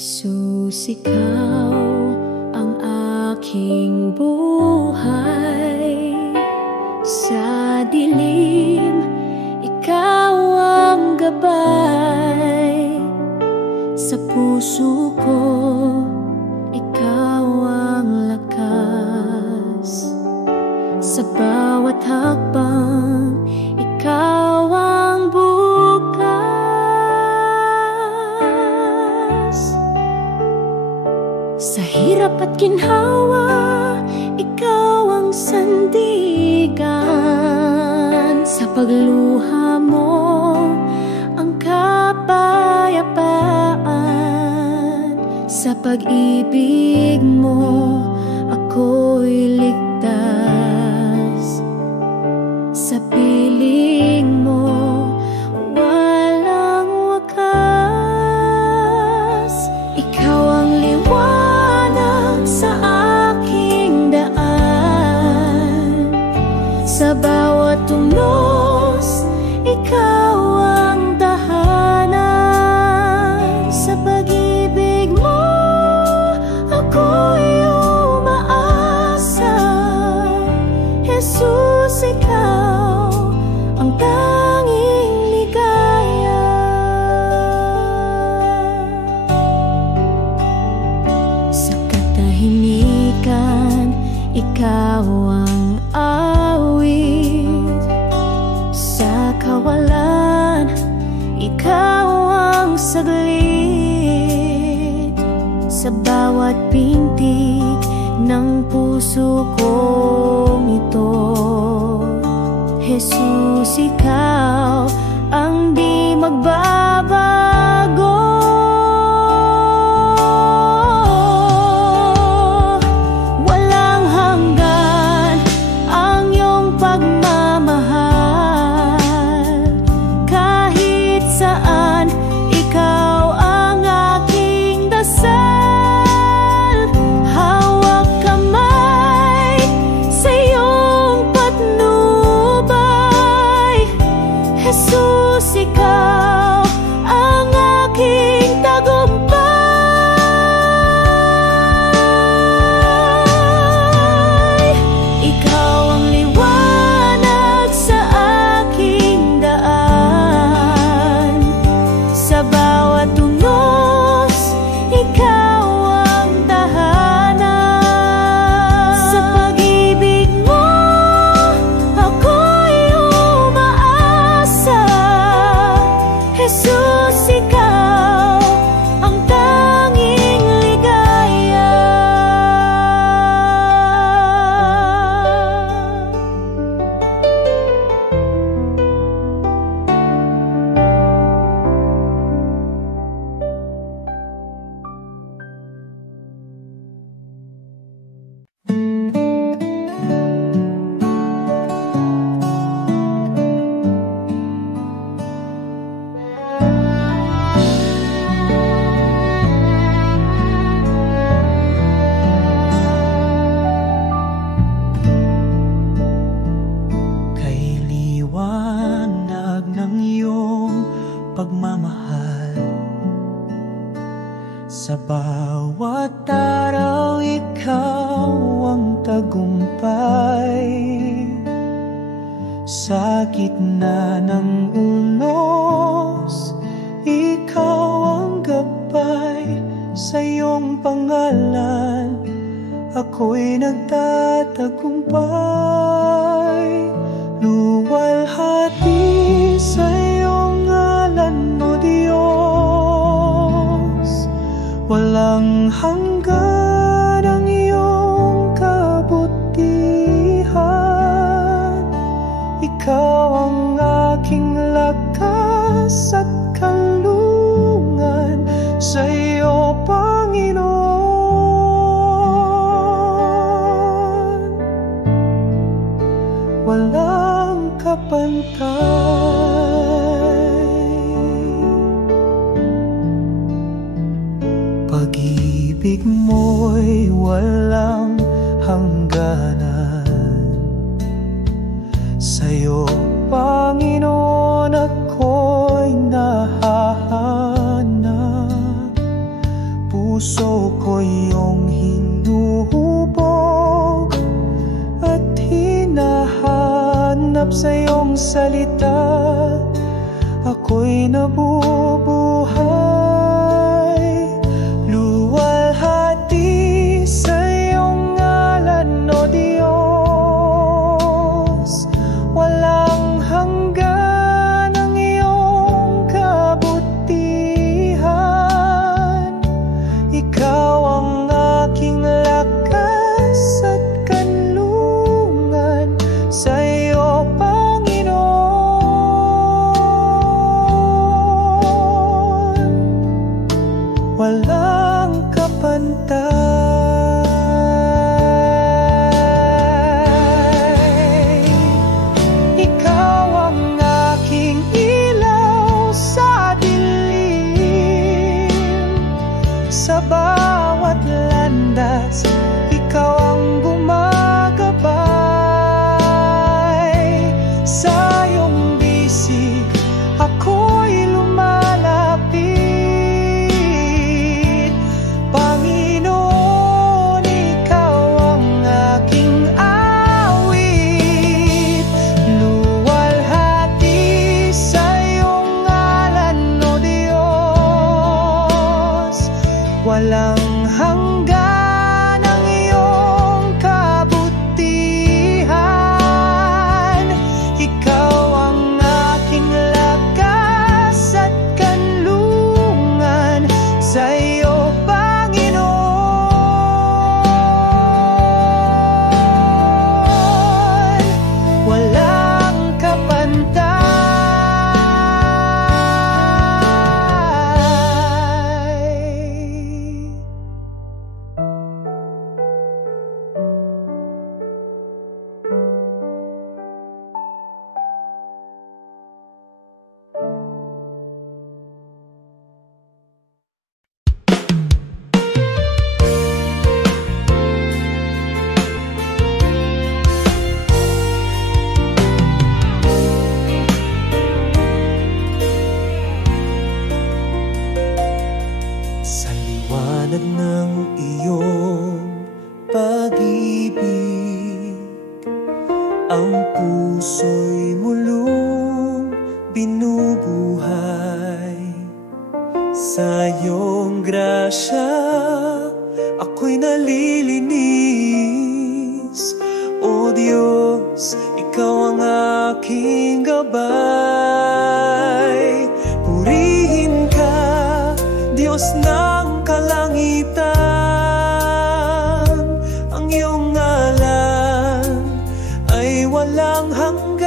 Jesus, ikaw ang aking buhay. Sa dilim, ikaw ang gabay. Sa puso ko, ikaw ang lakas. Sa bawat hakbang, ikaw ang bukas. Sa hirap at ginhawa, iyong sandigan. Sa pagluha mo ang kapayapaan. Sa pag-ibig mo ako'y ligtas. Sa piling mo walang wakas. Ikaw ang liwanag sa aking daan. Sa bawat tunos, ikaw ang tahanan. Sa pag-ibig mo ako'y umaasa. Jesus, ikaw ang tanging ligaya. Sa katahimikan, ikaw ang awit. Sa kawalan, ikaw ang saglit. Sa bawat pintig ng puso kong ito, Jesus, ikaw ang di magbabago. Walang hanggan ang iyong pagmamahal. Kahit saan, ikaw ang aking dasal. Hawak kamay sa iyong patnubay. Jesus, ikaw ang aking tagumpay. Ikaw ang liwanag sa aking daan. Sa bawat tunos, ikaw ang tahanan. Sa pag-ibig mo ako'y umaasa. Jesus, ikaw ang tanging ligaya. Kay liwanag ng iyong pagmamahal. Sa bawat araw, ikaw ang tagumpay. Sa gitna ng unos, ikaw ang gabay. Sa iyong pangalan, ako'y nagtatagumpay. Luwalhati sa iyong ngalan, O Diyos. Walang hanggan ang iyong kabutihan. Ikaw ang aking lakas at kalungan. Sa iyo, Panginoon, walang kapantay. Pag-ibig mo'y walang hangganan. Sa'yo, Panginoon, ako'y nahahanap. Puso ko iyong hinuhubog at hinahanap. Sa iyong salita ako'y nabubuhay. Luwalhati sa iyong ngalan, O Diyos. walang hanggan ang iyong kabutihan. Ikaw ang aking lakas at kanlungan, sa iyo, Panginoon, walang kapantay. Sa liwanag ng iyong pag-ibig, ang puso'y mulong binubuhay. Sa iyong grasya, ako'y nalilinis. O Diyos, ikaw ang aking gabay. Purihin ka, Diyos ng kalangitan. Ang iyong ngalan ay walang hanggan.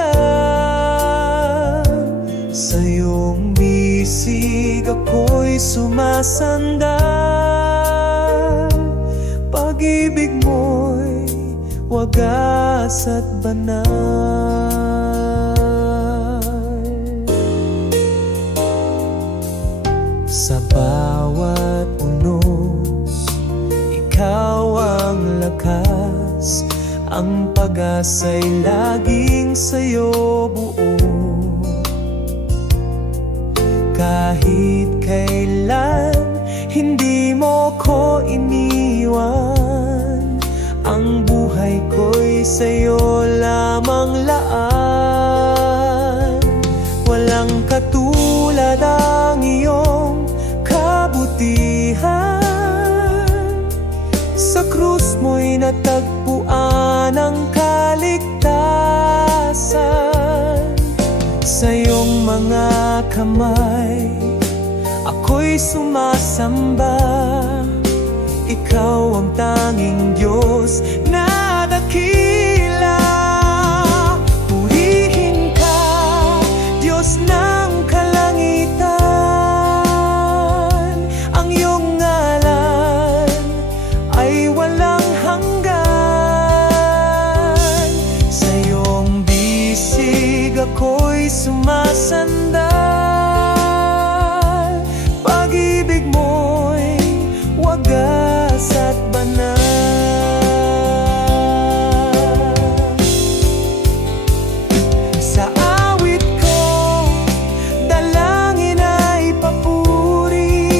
Sa iyong bisig ako'y sumasandal. Pag-ibig mo'y wagas at banal. Sa bawat unos, ikaw ang lakas. Ang pag-asa'y laging sa'yo buo. Kahit kailan, hindi mo ko iniwan. Ang buhay ko'y sa'yo lamang laan. Walang katulad ang iyong kabutihan. Sa krus mo'y natagpuan ang kaligtasan. Sa iyong mga kamay, ako'y sumasamba. Ikaw ang tanging Diyos na dakila. Purihin ka, Diyos ng kalangitan. Ang iyong ngalan ay walang hanggan. Sa iyong bisig ako'y sumasandal. Pag-ibig mo'y wagas at banal. Sa awit ko, dalangin ay papuri.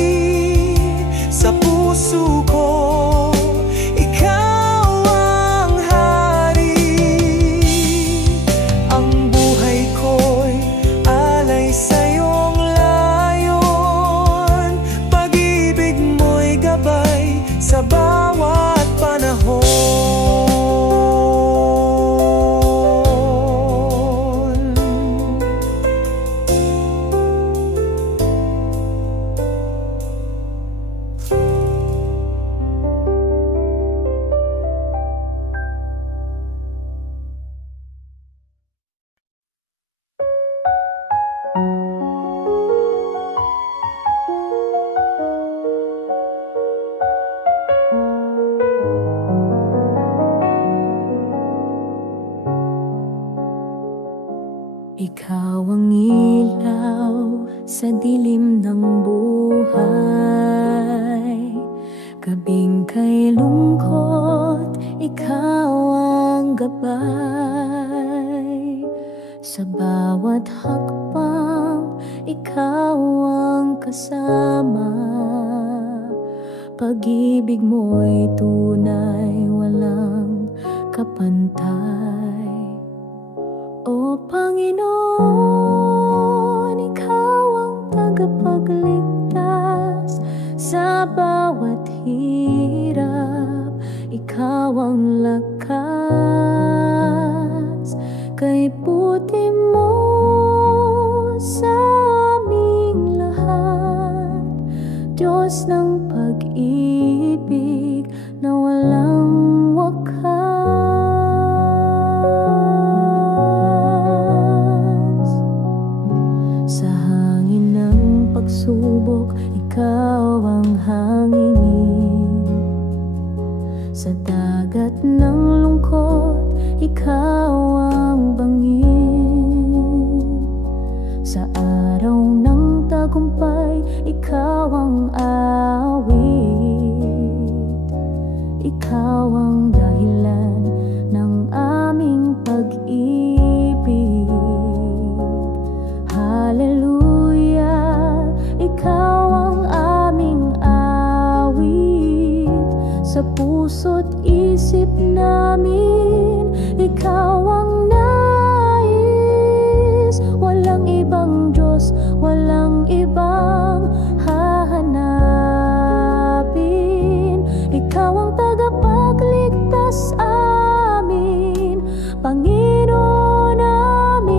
Sa puso ko, ikaw ang hari. Ang buhay ko'y alay sa iyong layon. Pag-ibig mo'y gabay sa bawat panahon. Ikaw ang ilaw sa dilim ng buhay. Gabing kay lungkot, ikaw ang gabay. Sa bawat hakbang, ikaw ang kasama. Pag-ibig mo'y tunay, walang kapantay. O Panginoon, ikaw ang tagapagligtas. Sa bawat hirap, ikaw ang lakas. Kay buti mo sa aming lahat, Diyos ng pag-ibig na walang wakas. Sa hangin ng pagsubok, ikaw ang hangin. Sa dagat ng lungkot, ikaw ang bangin. Sa araw ng tagumpay, ikaw ang awit. Ikaw ang dahilan ng aming pag-ibig. Hallelujah, ikaw ang aming awit. Sa puso't isip namin, ikaw ang nais. Walang ibang Diyos, walang ibang hahanapin. Ikaw ang tagapagligtas amin, Panginoon namin.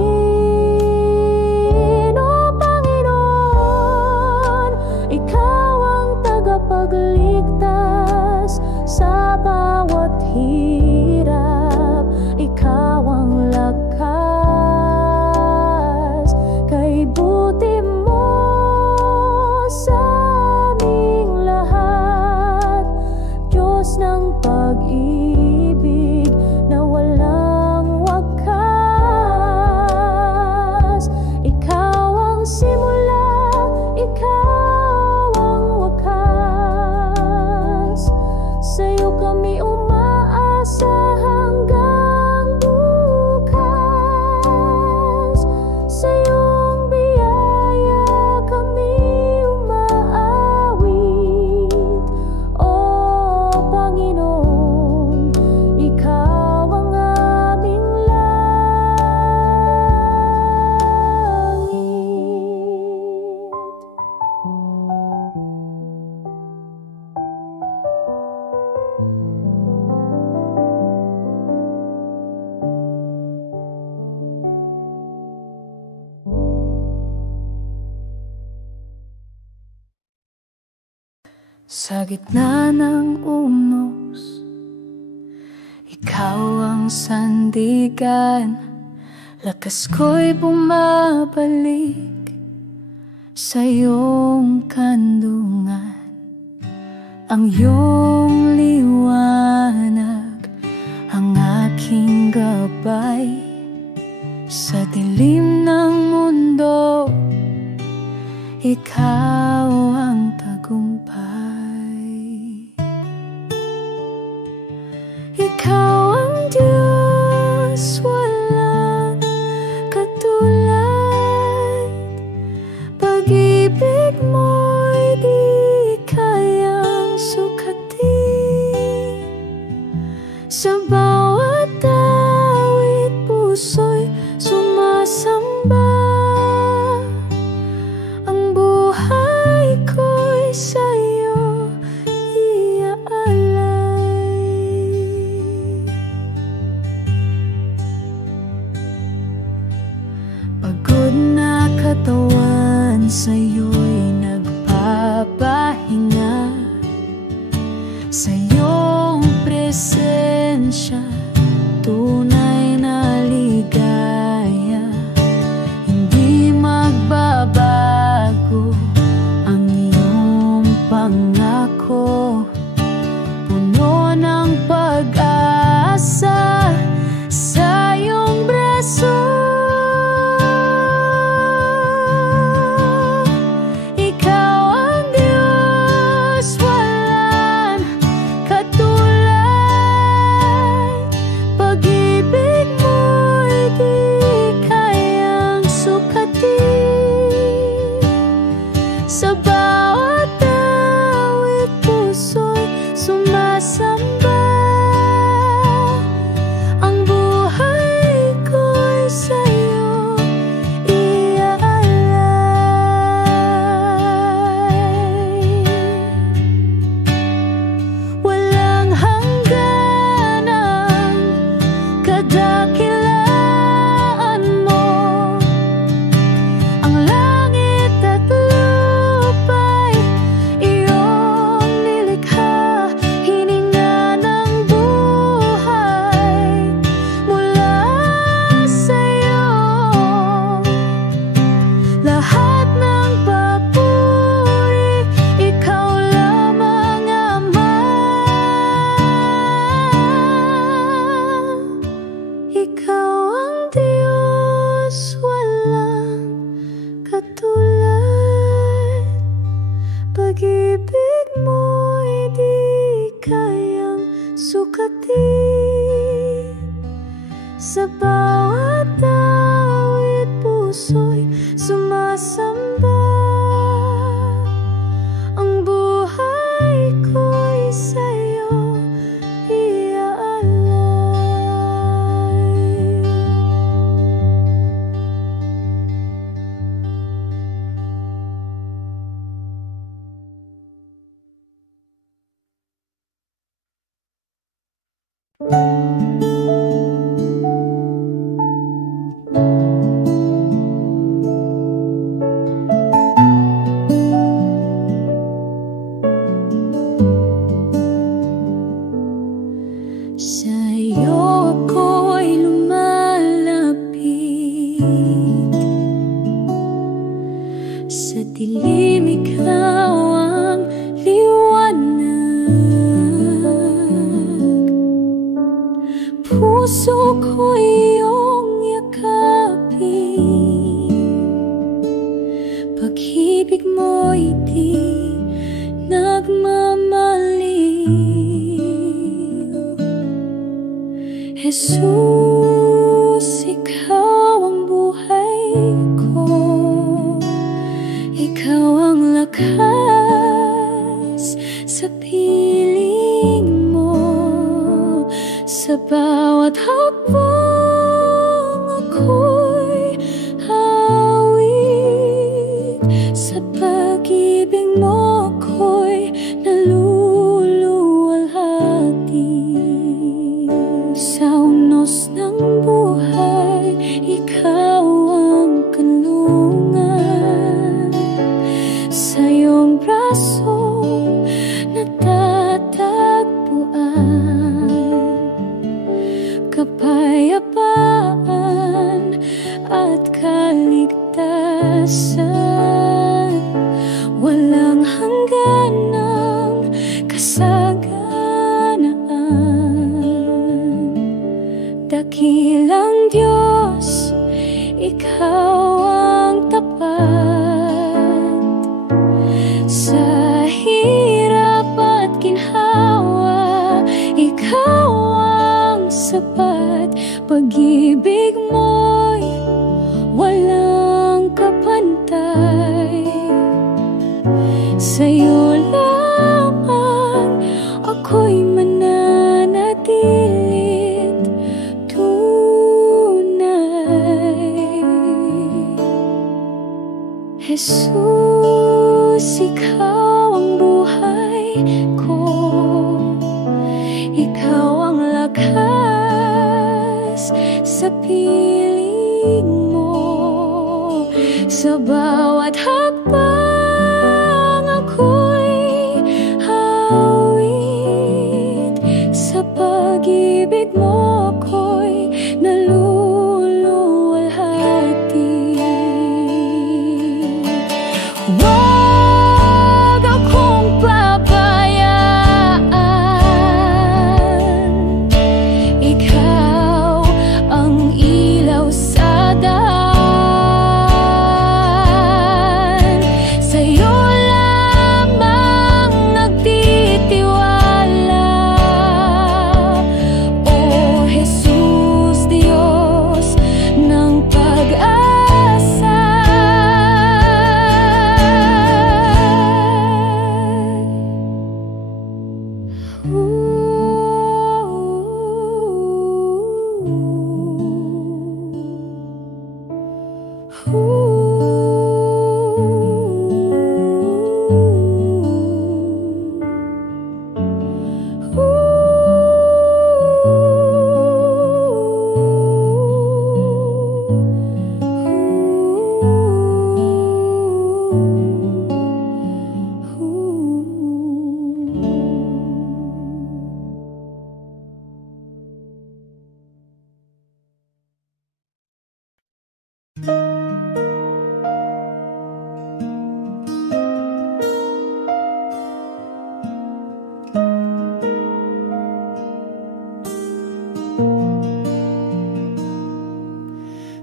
O Panginoon, ikaw ang tagapagligtas sa bawat hirap. Ikaw ang lakas. Kay buti mo sa aming lahat, Diyos ng pag-ibig na walang wakas. Ikaw ang simula, ikaw ang wakas. Sa'yo kami umaasa hanggang bukas. Sa iyong biyaya kami umaawit. O Panginoon, ikaw ang aming langit. Sa gitna ng unos, ikaw ang sandigan. Lakas ko'y bumabalik sa iyong kandungan. Ang iyong liwanag ang aking gabay. Sa dilim ng mundo, ikaw ang tagumpay. Ikaw ang Diyos, walang katulad. Pag-ibig mo'y di kayang sukatin. Sa bawat awit, puso'y sumasamba. Ang buhay ko'y sa'yo iaalay. Pagod na katawan sa'yo'y nagpapahinga. Sa iyong presensya, tunay na ligaya. Hindi magbabago ang iyong pangako. Puno ng pag-asa sa iyong braso. Ikaw ang Diyos, walang katulad. Pag-ibig mo'y di kayang sukatin. Sa bawat awit, puso'y sumasamba. Ang buhay ko'y sa'yo iaalay. pag-ibig mo'y di kayang sukatin. Sa bawat awit puso'y sumasamba. Ang buhay ko'y sa'yo iaalay. Sa'yo ako'y lumalapit, sa dilim ikaw ang liwanag. Puso ko iyong yakapin, pag-ibig mo'y di nagmamaliw. Jesus, ikaw ang buhay ko, ikaw ang lakas sa piling mo. Sa bawat hakbang ako'y hawig, sa pag-ibig mo ako'y naluluwalhati. Sa unos ng buhay, ikaw ang kanlungan. Sa iyong braso natatagpuan kapayapaan at kaligtasan. Walang hangganang kasaganaan. Dakilang Diyos, ikaw ang tapat. Sa hirap at ginhawa, ikaw ang sapat. Pag-ibig mo'y walang kapantay. Sa'yo lamang ako'y mananatilit tunay. Jesus, ikaw ang buhay ko, ikaw ang lakas sa piling mo. Sa bawat hakbang ako'y hawit, sa pag-ibig mo ako'y naluluwalhati. Huwag akong pabayaan, ikaw ang ilaw sa daan. Sa'yo lamang nagtitiwala, O Jesus, Diyos ng pag-asa.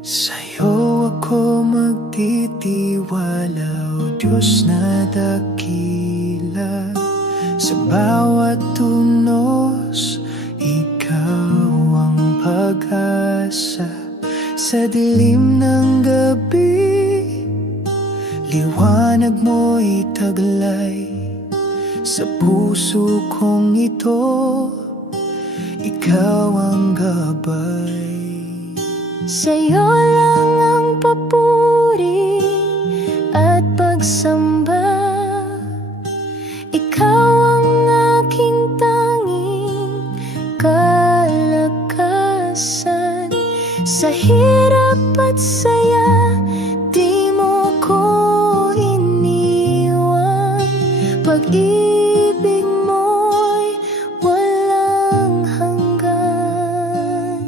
Sa'yo ako magtitiwala, O Diyos na dakila. bulag. Sa bawat tunos, ikaw ang pag-asa. Sa dilim ng gabi, liwanag mo'y taglay. Sa puso kong ito, ikaw ang gabay. Sa'yo lang ang papuri at pagsamba. Ikaw ang aking tanging kalakasan. Sa hirap at saya, di mo ko iniwan. Pag-ibig mo'y walang hanggan.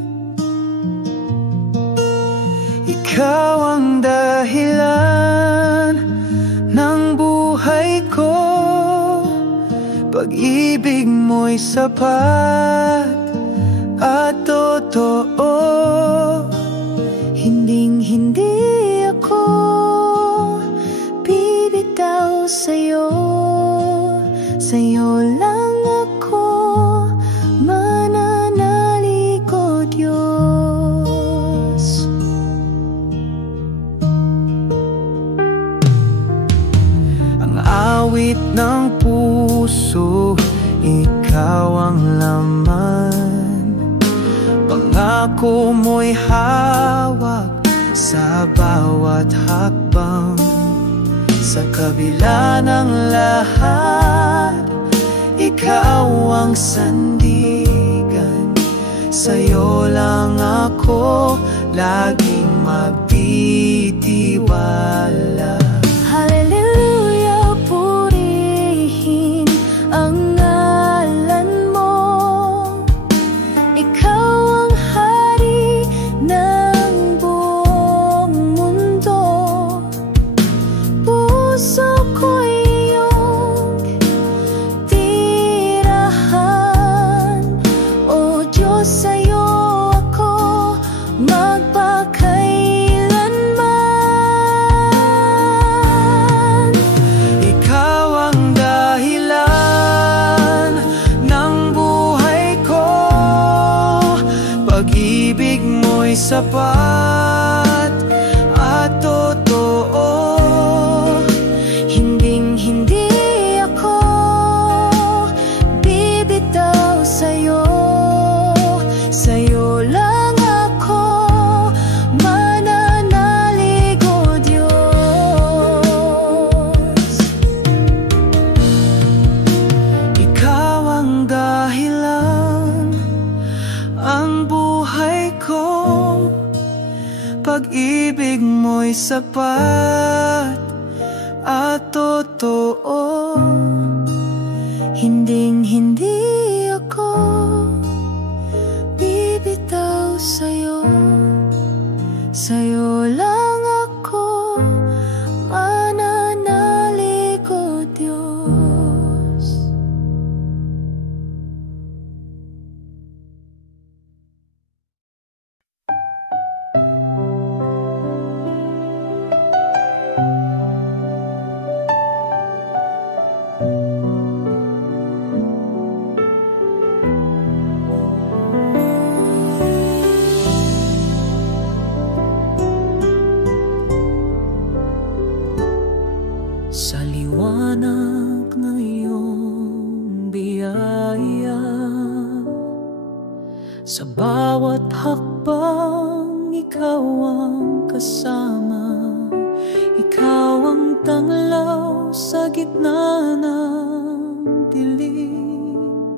Ikaw ang dahilan ng buhay ko. Pag-ibig mo'y sapat at totoo. Hinding-hindi ako bibitaw sa'yo. Sa'yo lang ako mananalig, o Diyos. Ang awit ng puso, ikaw ang laman. Pangako mo'y hawak sa bawat hakbang. Sa kabila ng lahat, ikaw ang sandigan. Sa'yo lang ako laging magtitiwala. Hallelujah, purihin ang ngalan mo. Ikaw ang hari ng buong mundo. Puso ko'y iyong tirahan. O Diyos, sa'yo ako magpakailanman. Ikaw ang dahilan ng buhay ko. Pag-ibig mo'y sapat at totoo. Hinding-hindi ako bibitaw sa'yo. Sa'yo lang ako mananalig, o Diyos. Ikaw ang dahilan, ang buhay ko. Pag-ibig mo'y sapat at totoo. Hinding-hindi ako bibitaw sa'yo. Sa'yo lang ako mananalig, o Diyos. Sa liwanag ng iyong biyaya, sa bawat hakbang ikaw ang kasama. Ikaw ang tanglaw sa gitna ng dilim.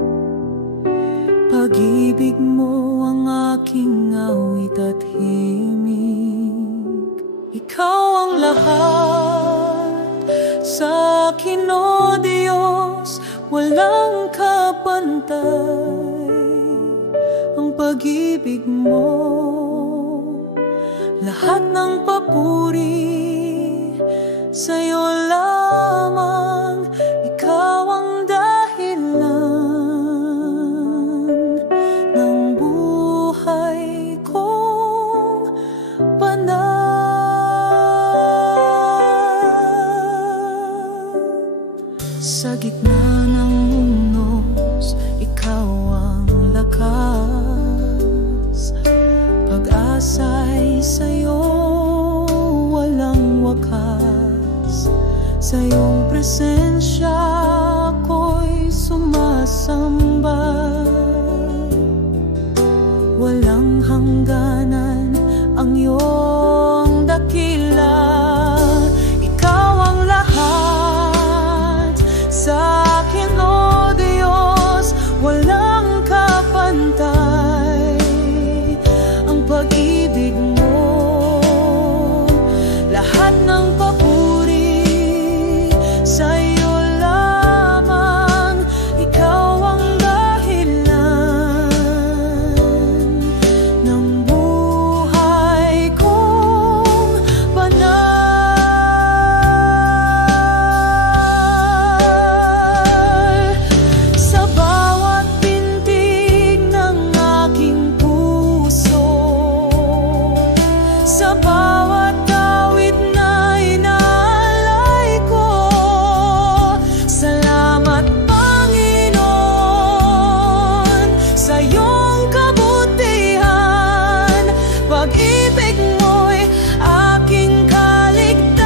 Pag-ibig mo ang aking awit at himig. Ikaw ang lahat sa akin, o Diyos, walang kapantay. Ang pag-ibig mo, lahat ng papuri sa'yo lamang. Ikaw ang dahilan ng buhay kong panahon. Sa gitna ng unos, ikaw ang lakas. Pag-asa'y sa'yo walang wakas. Sa iyong presensya ako'y sumasamba. Walang hangganan ang iyong dakila. Ikaw ang lahat sa akin, O Diyos. Walang kapantay ang pag-ibig mo. Lahat ng papuri sa'yo lamang. Ikaw ang dahilan ng buhay kong banal. Sa bawat pintig ng aking puso, sa bawat awit na inaalay ko, salamat Panginoon sa iyong kabutihan. Pag-ibig mo'y aking kaligtasan.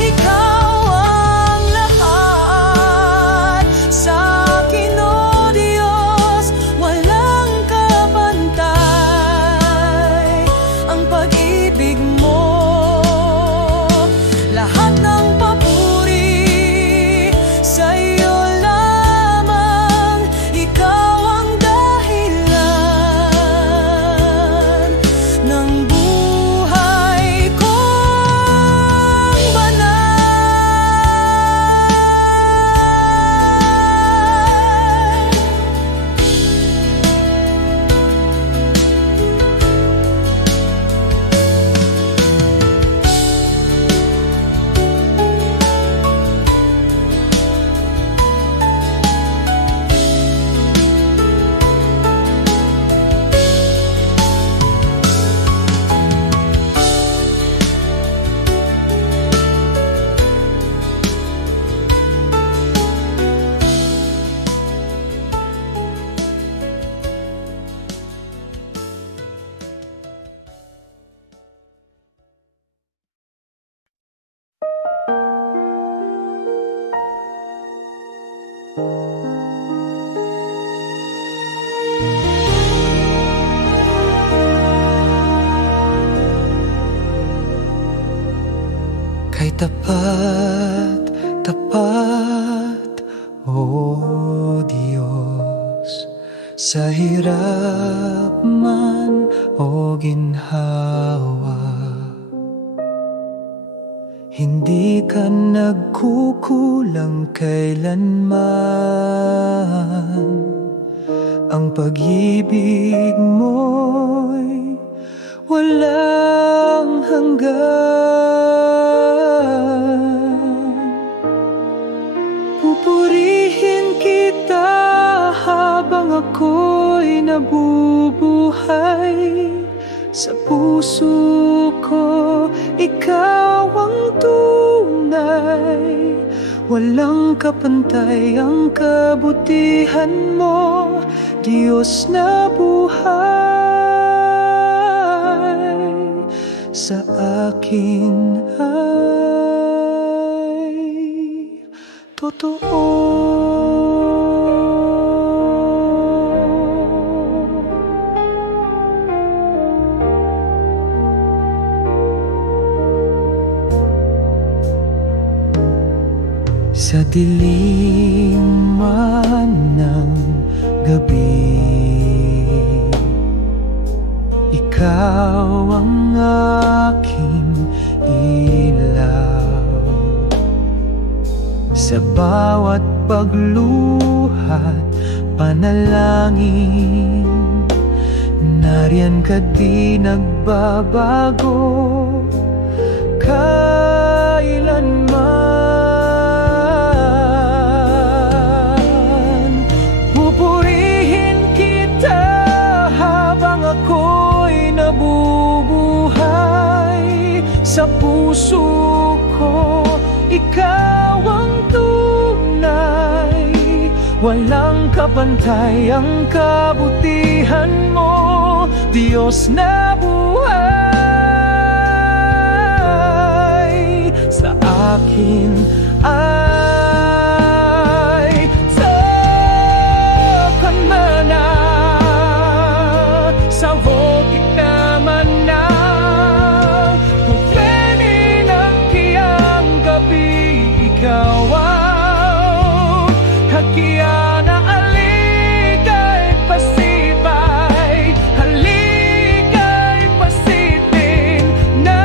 Ikaw ang lahat sa akin, O Diyos. Walang kapantay ang pag-ibig mo. Lahat ng papuri sa'yo lamang. Ikaw ang dahilan ng buhay kong banal. Kay tapat, tapat, O Diyos, sa hirap man o ginhawa. Hindi ka nagkukulang kailanman. Ang pag-ibig mo'y walang hanggan. Pupurihin kita habang ako'y nabubuhay. Sa puso ko, ikaw ang tunay. Walang kapantay ang kabutihan mo, Diyos na buhay. Sa akin ay totoo. Sa dilim man ng gabi, ikaw ang aking ilaw. Sa bawat pagluhat, panalangin, nariyan ka di nagbabago kailanman. Pupurihin kita habang ako'y nabubuhay. Sa sa puso ko. Ikaw ang tunay, walang kapantay ang kabutihan mo, Diyos na buhay. Sa akin ay takan mana, sa bukit naman na tupeni ng kiyang gabi. Ikaw ang kakiya na aligay pasipay, haligay pasitin na.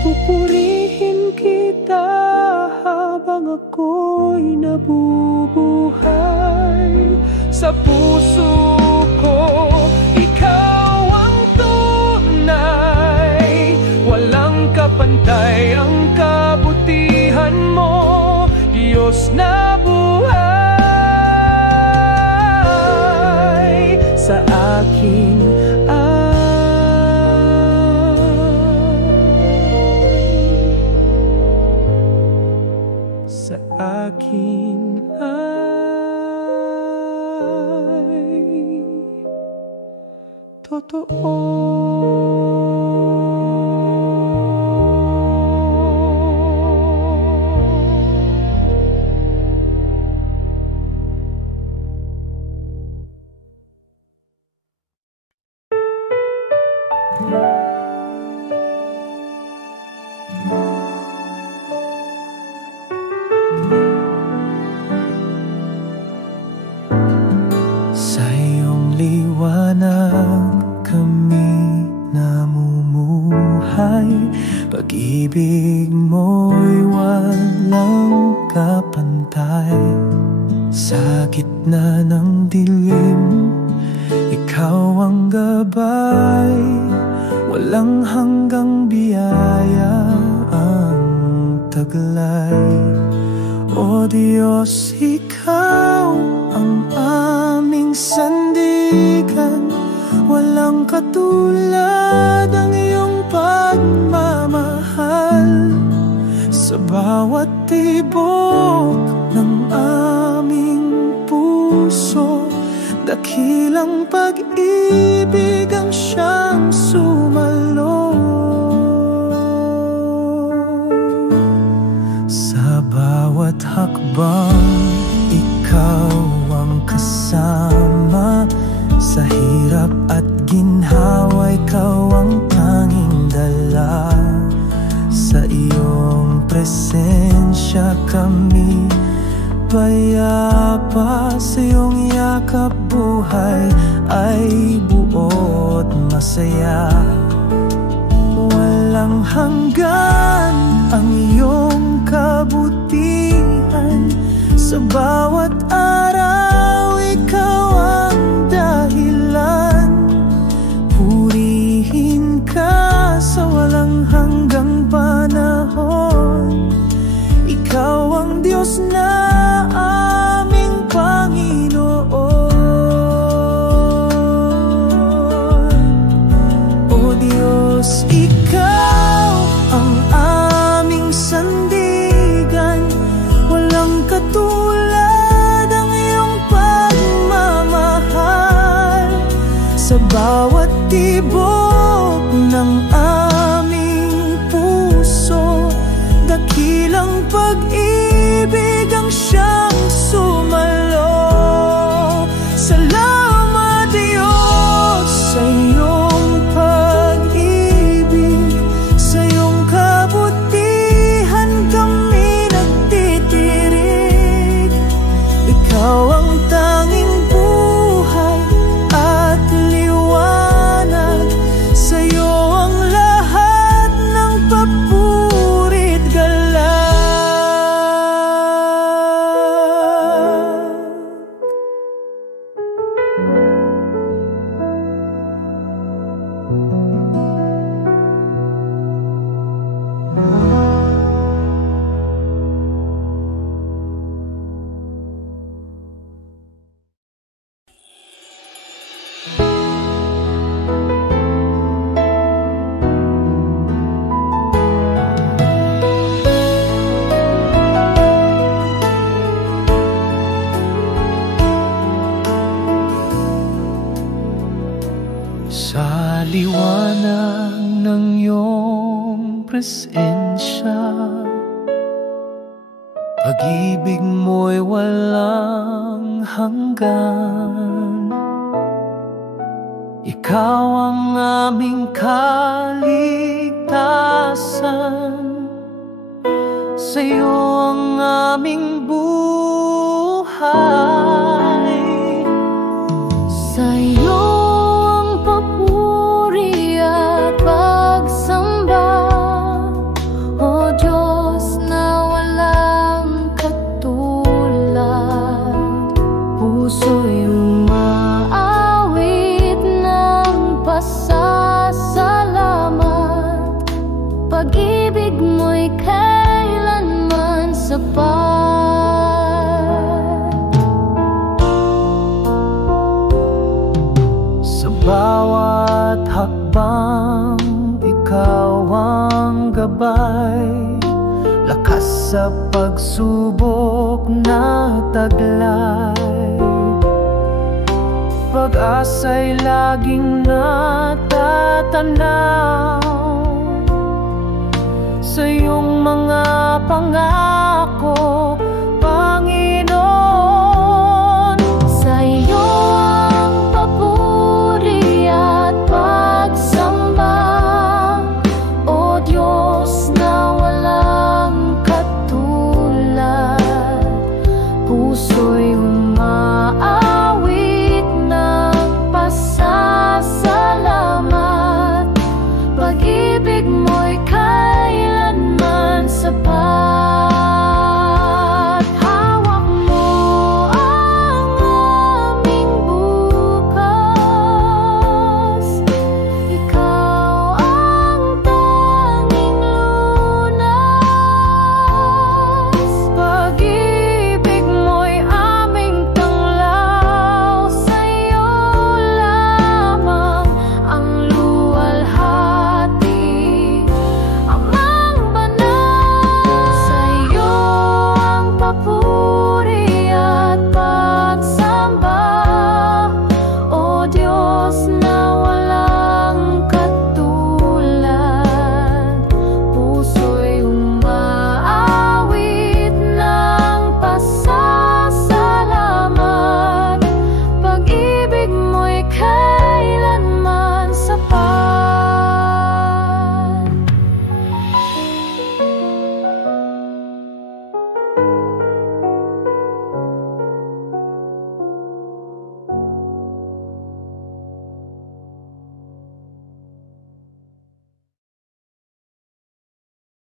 Pupurihin kita habang ako'y nabubuhay. Sa puso ko, ikaw ang tunay, walang kapantay ang kabutihan mo, Diyos na buhay. Sa aking sa akin ay totoo. Sa iyong liwanag kami namumuhay, pag-ibig mo'y walang kapantay. Sa gitna ng dilim, ikaw ang gabay, walang hanggang biyaya ang taglay. O Diyos, ikaw ang aming sandigan, walang katulad ang iyong pagmamahal. Sa bawat tibok ng aming puso, dakilang pag-ibig ang siyang sumalo. Sa bawat hakbang, ikaw ang kasama. Sa hirap at ginhawa, ikaw ang tanging dala. Sa iyong presensya kami payapa, sa iyong yakap buhay ay buot masaya. Walang hanggan ang iyong kabutihan, sa bawat araw ikaw ang dahilan. Purihin ka sa walang hanggang panahon, ikaw ang Diyos na aming Panginoon. O Diyos, ikaw ang aming sandigan, walang katulad ang iyong pagmamahal. Sa bawat tibok ng aming puso, dakilang pag-ibig ang siyang sumalo. Salamat Diyos sa iyong pag-ibig, sa iyong kabutihan kami nagtitirig. Ikaw ang tanging buhay at liwanag, Sa liwanag ng iyong presensya, pag-ibig mo'y walang hanggan. Ikaw ang aming kaligtasan, sa'yo ang aming buhay. Sa'yo ang papuri at pagsamba, O Diyos na walang katulad. Puso'y umaawit ng pasasalamat, pag-ibig mo'y kailanman sapat. Bawat hakbang, ikaw ang gabay, lakas sa pagsubok na taglay. Pag-asa'y laging natatanaw sa iyong mga pangako,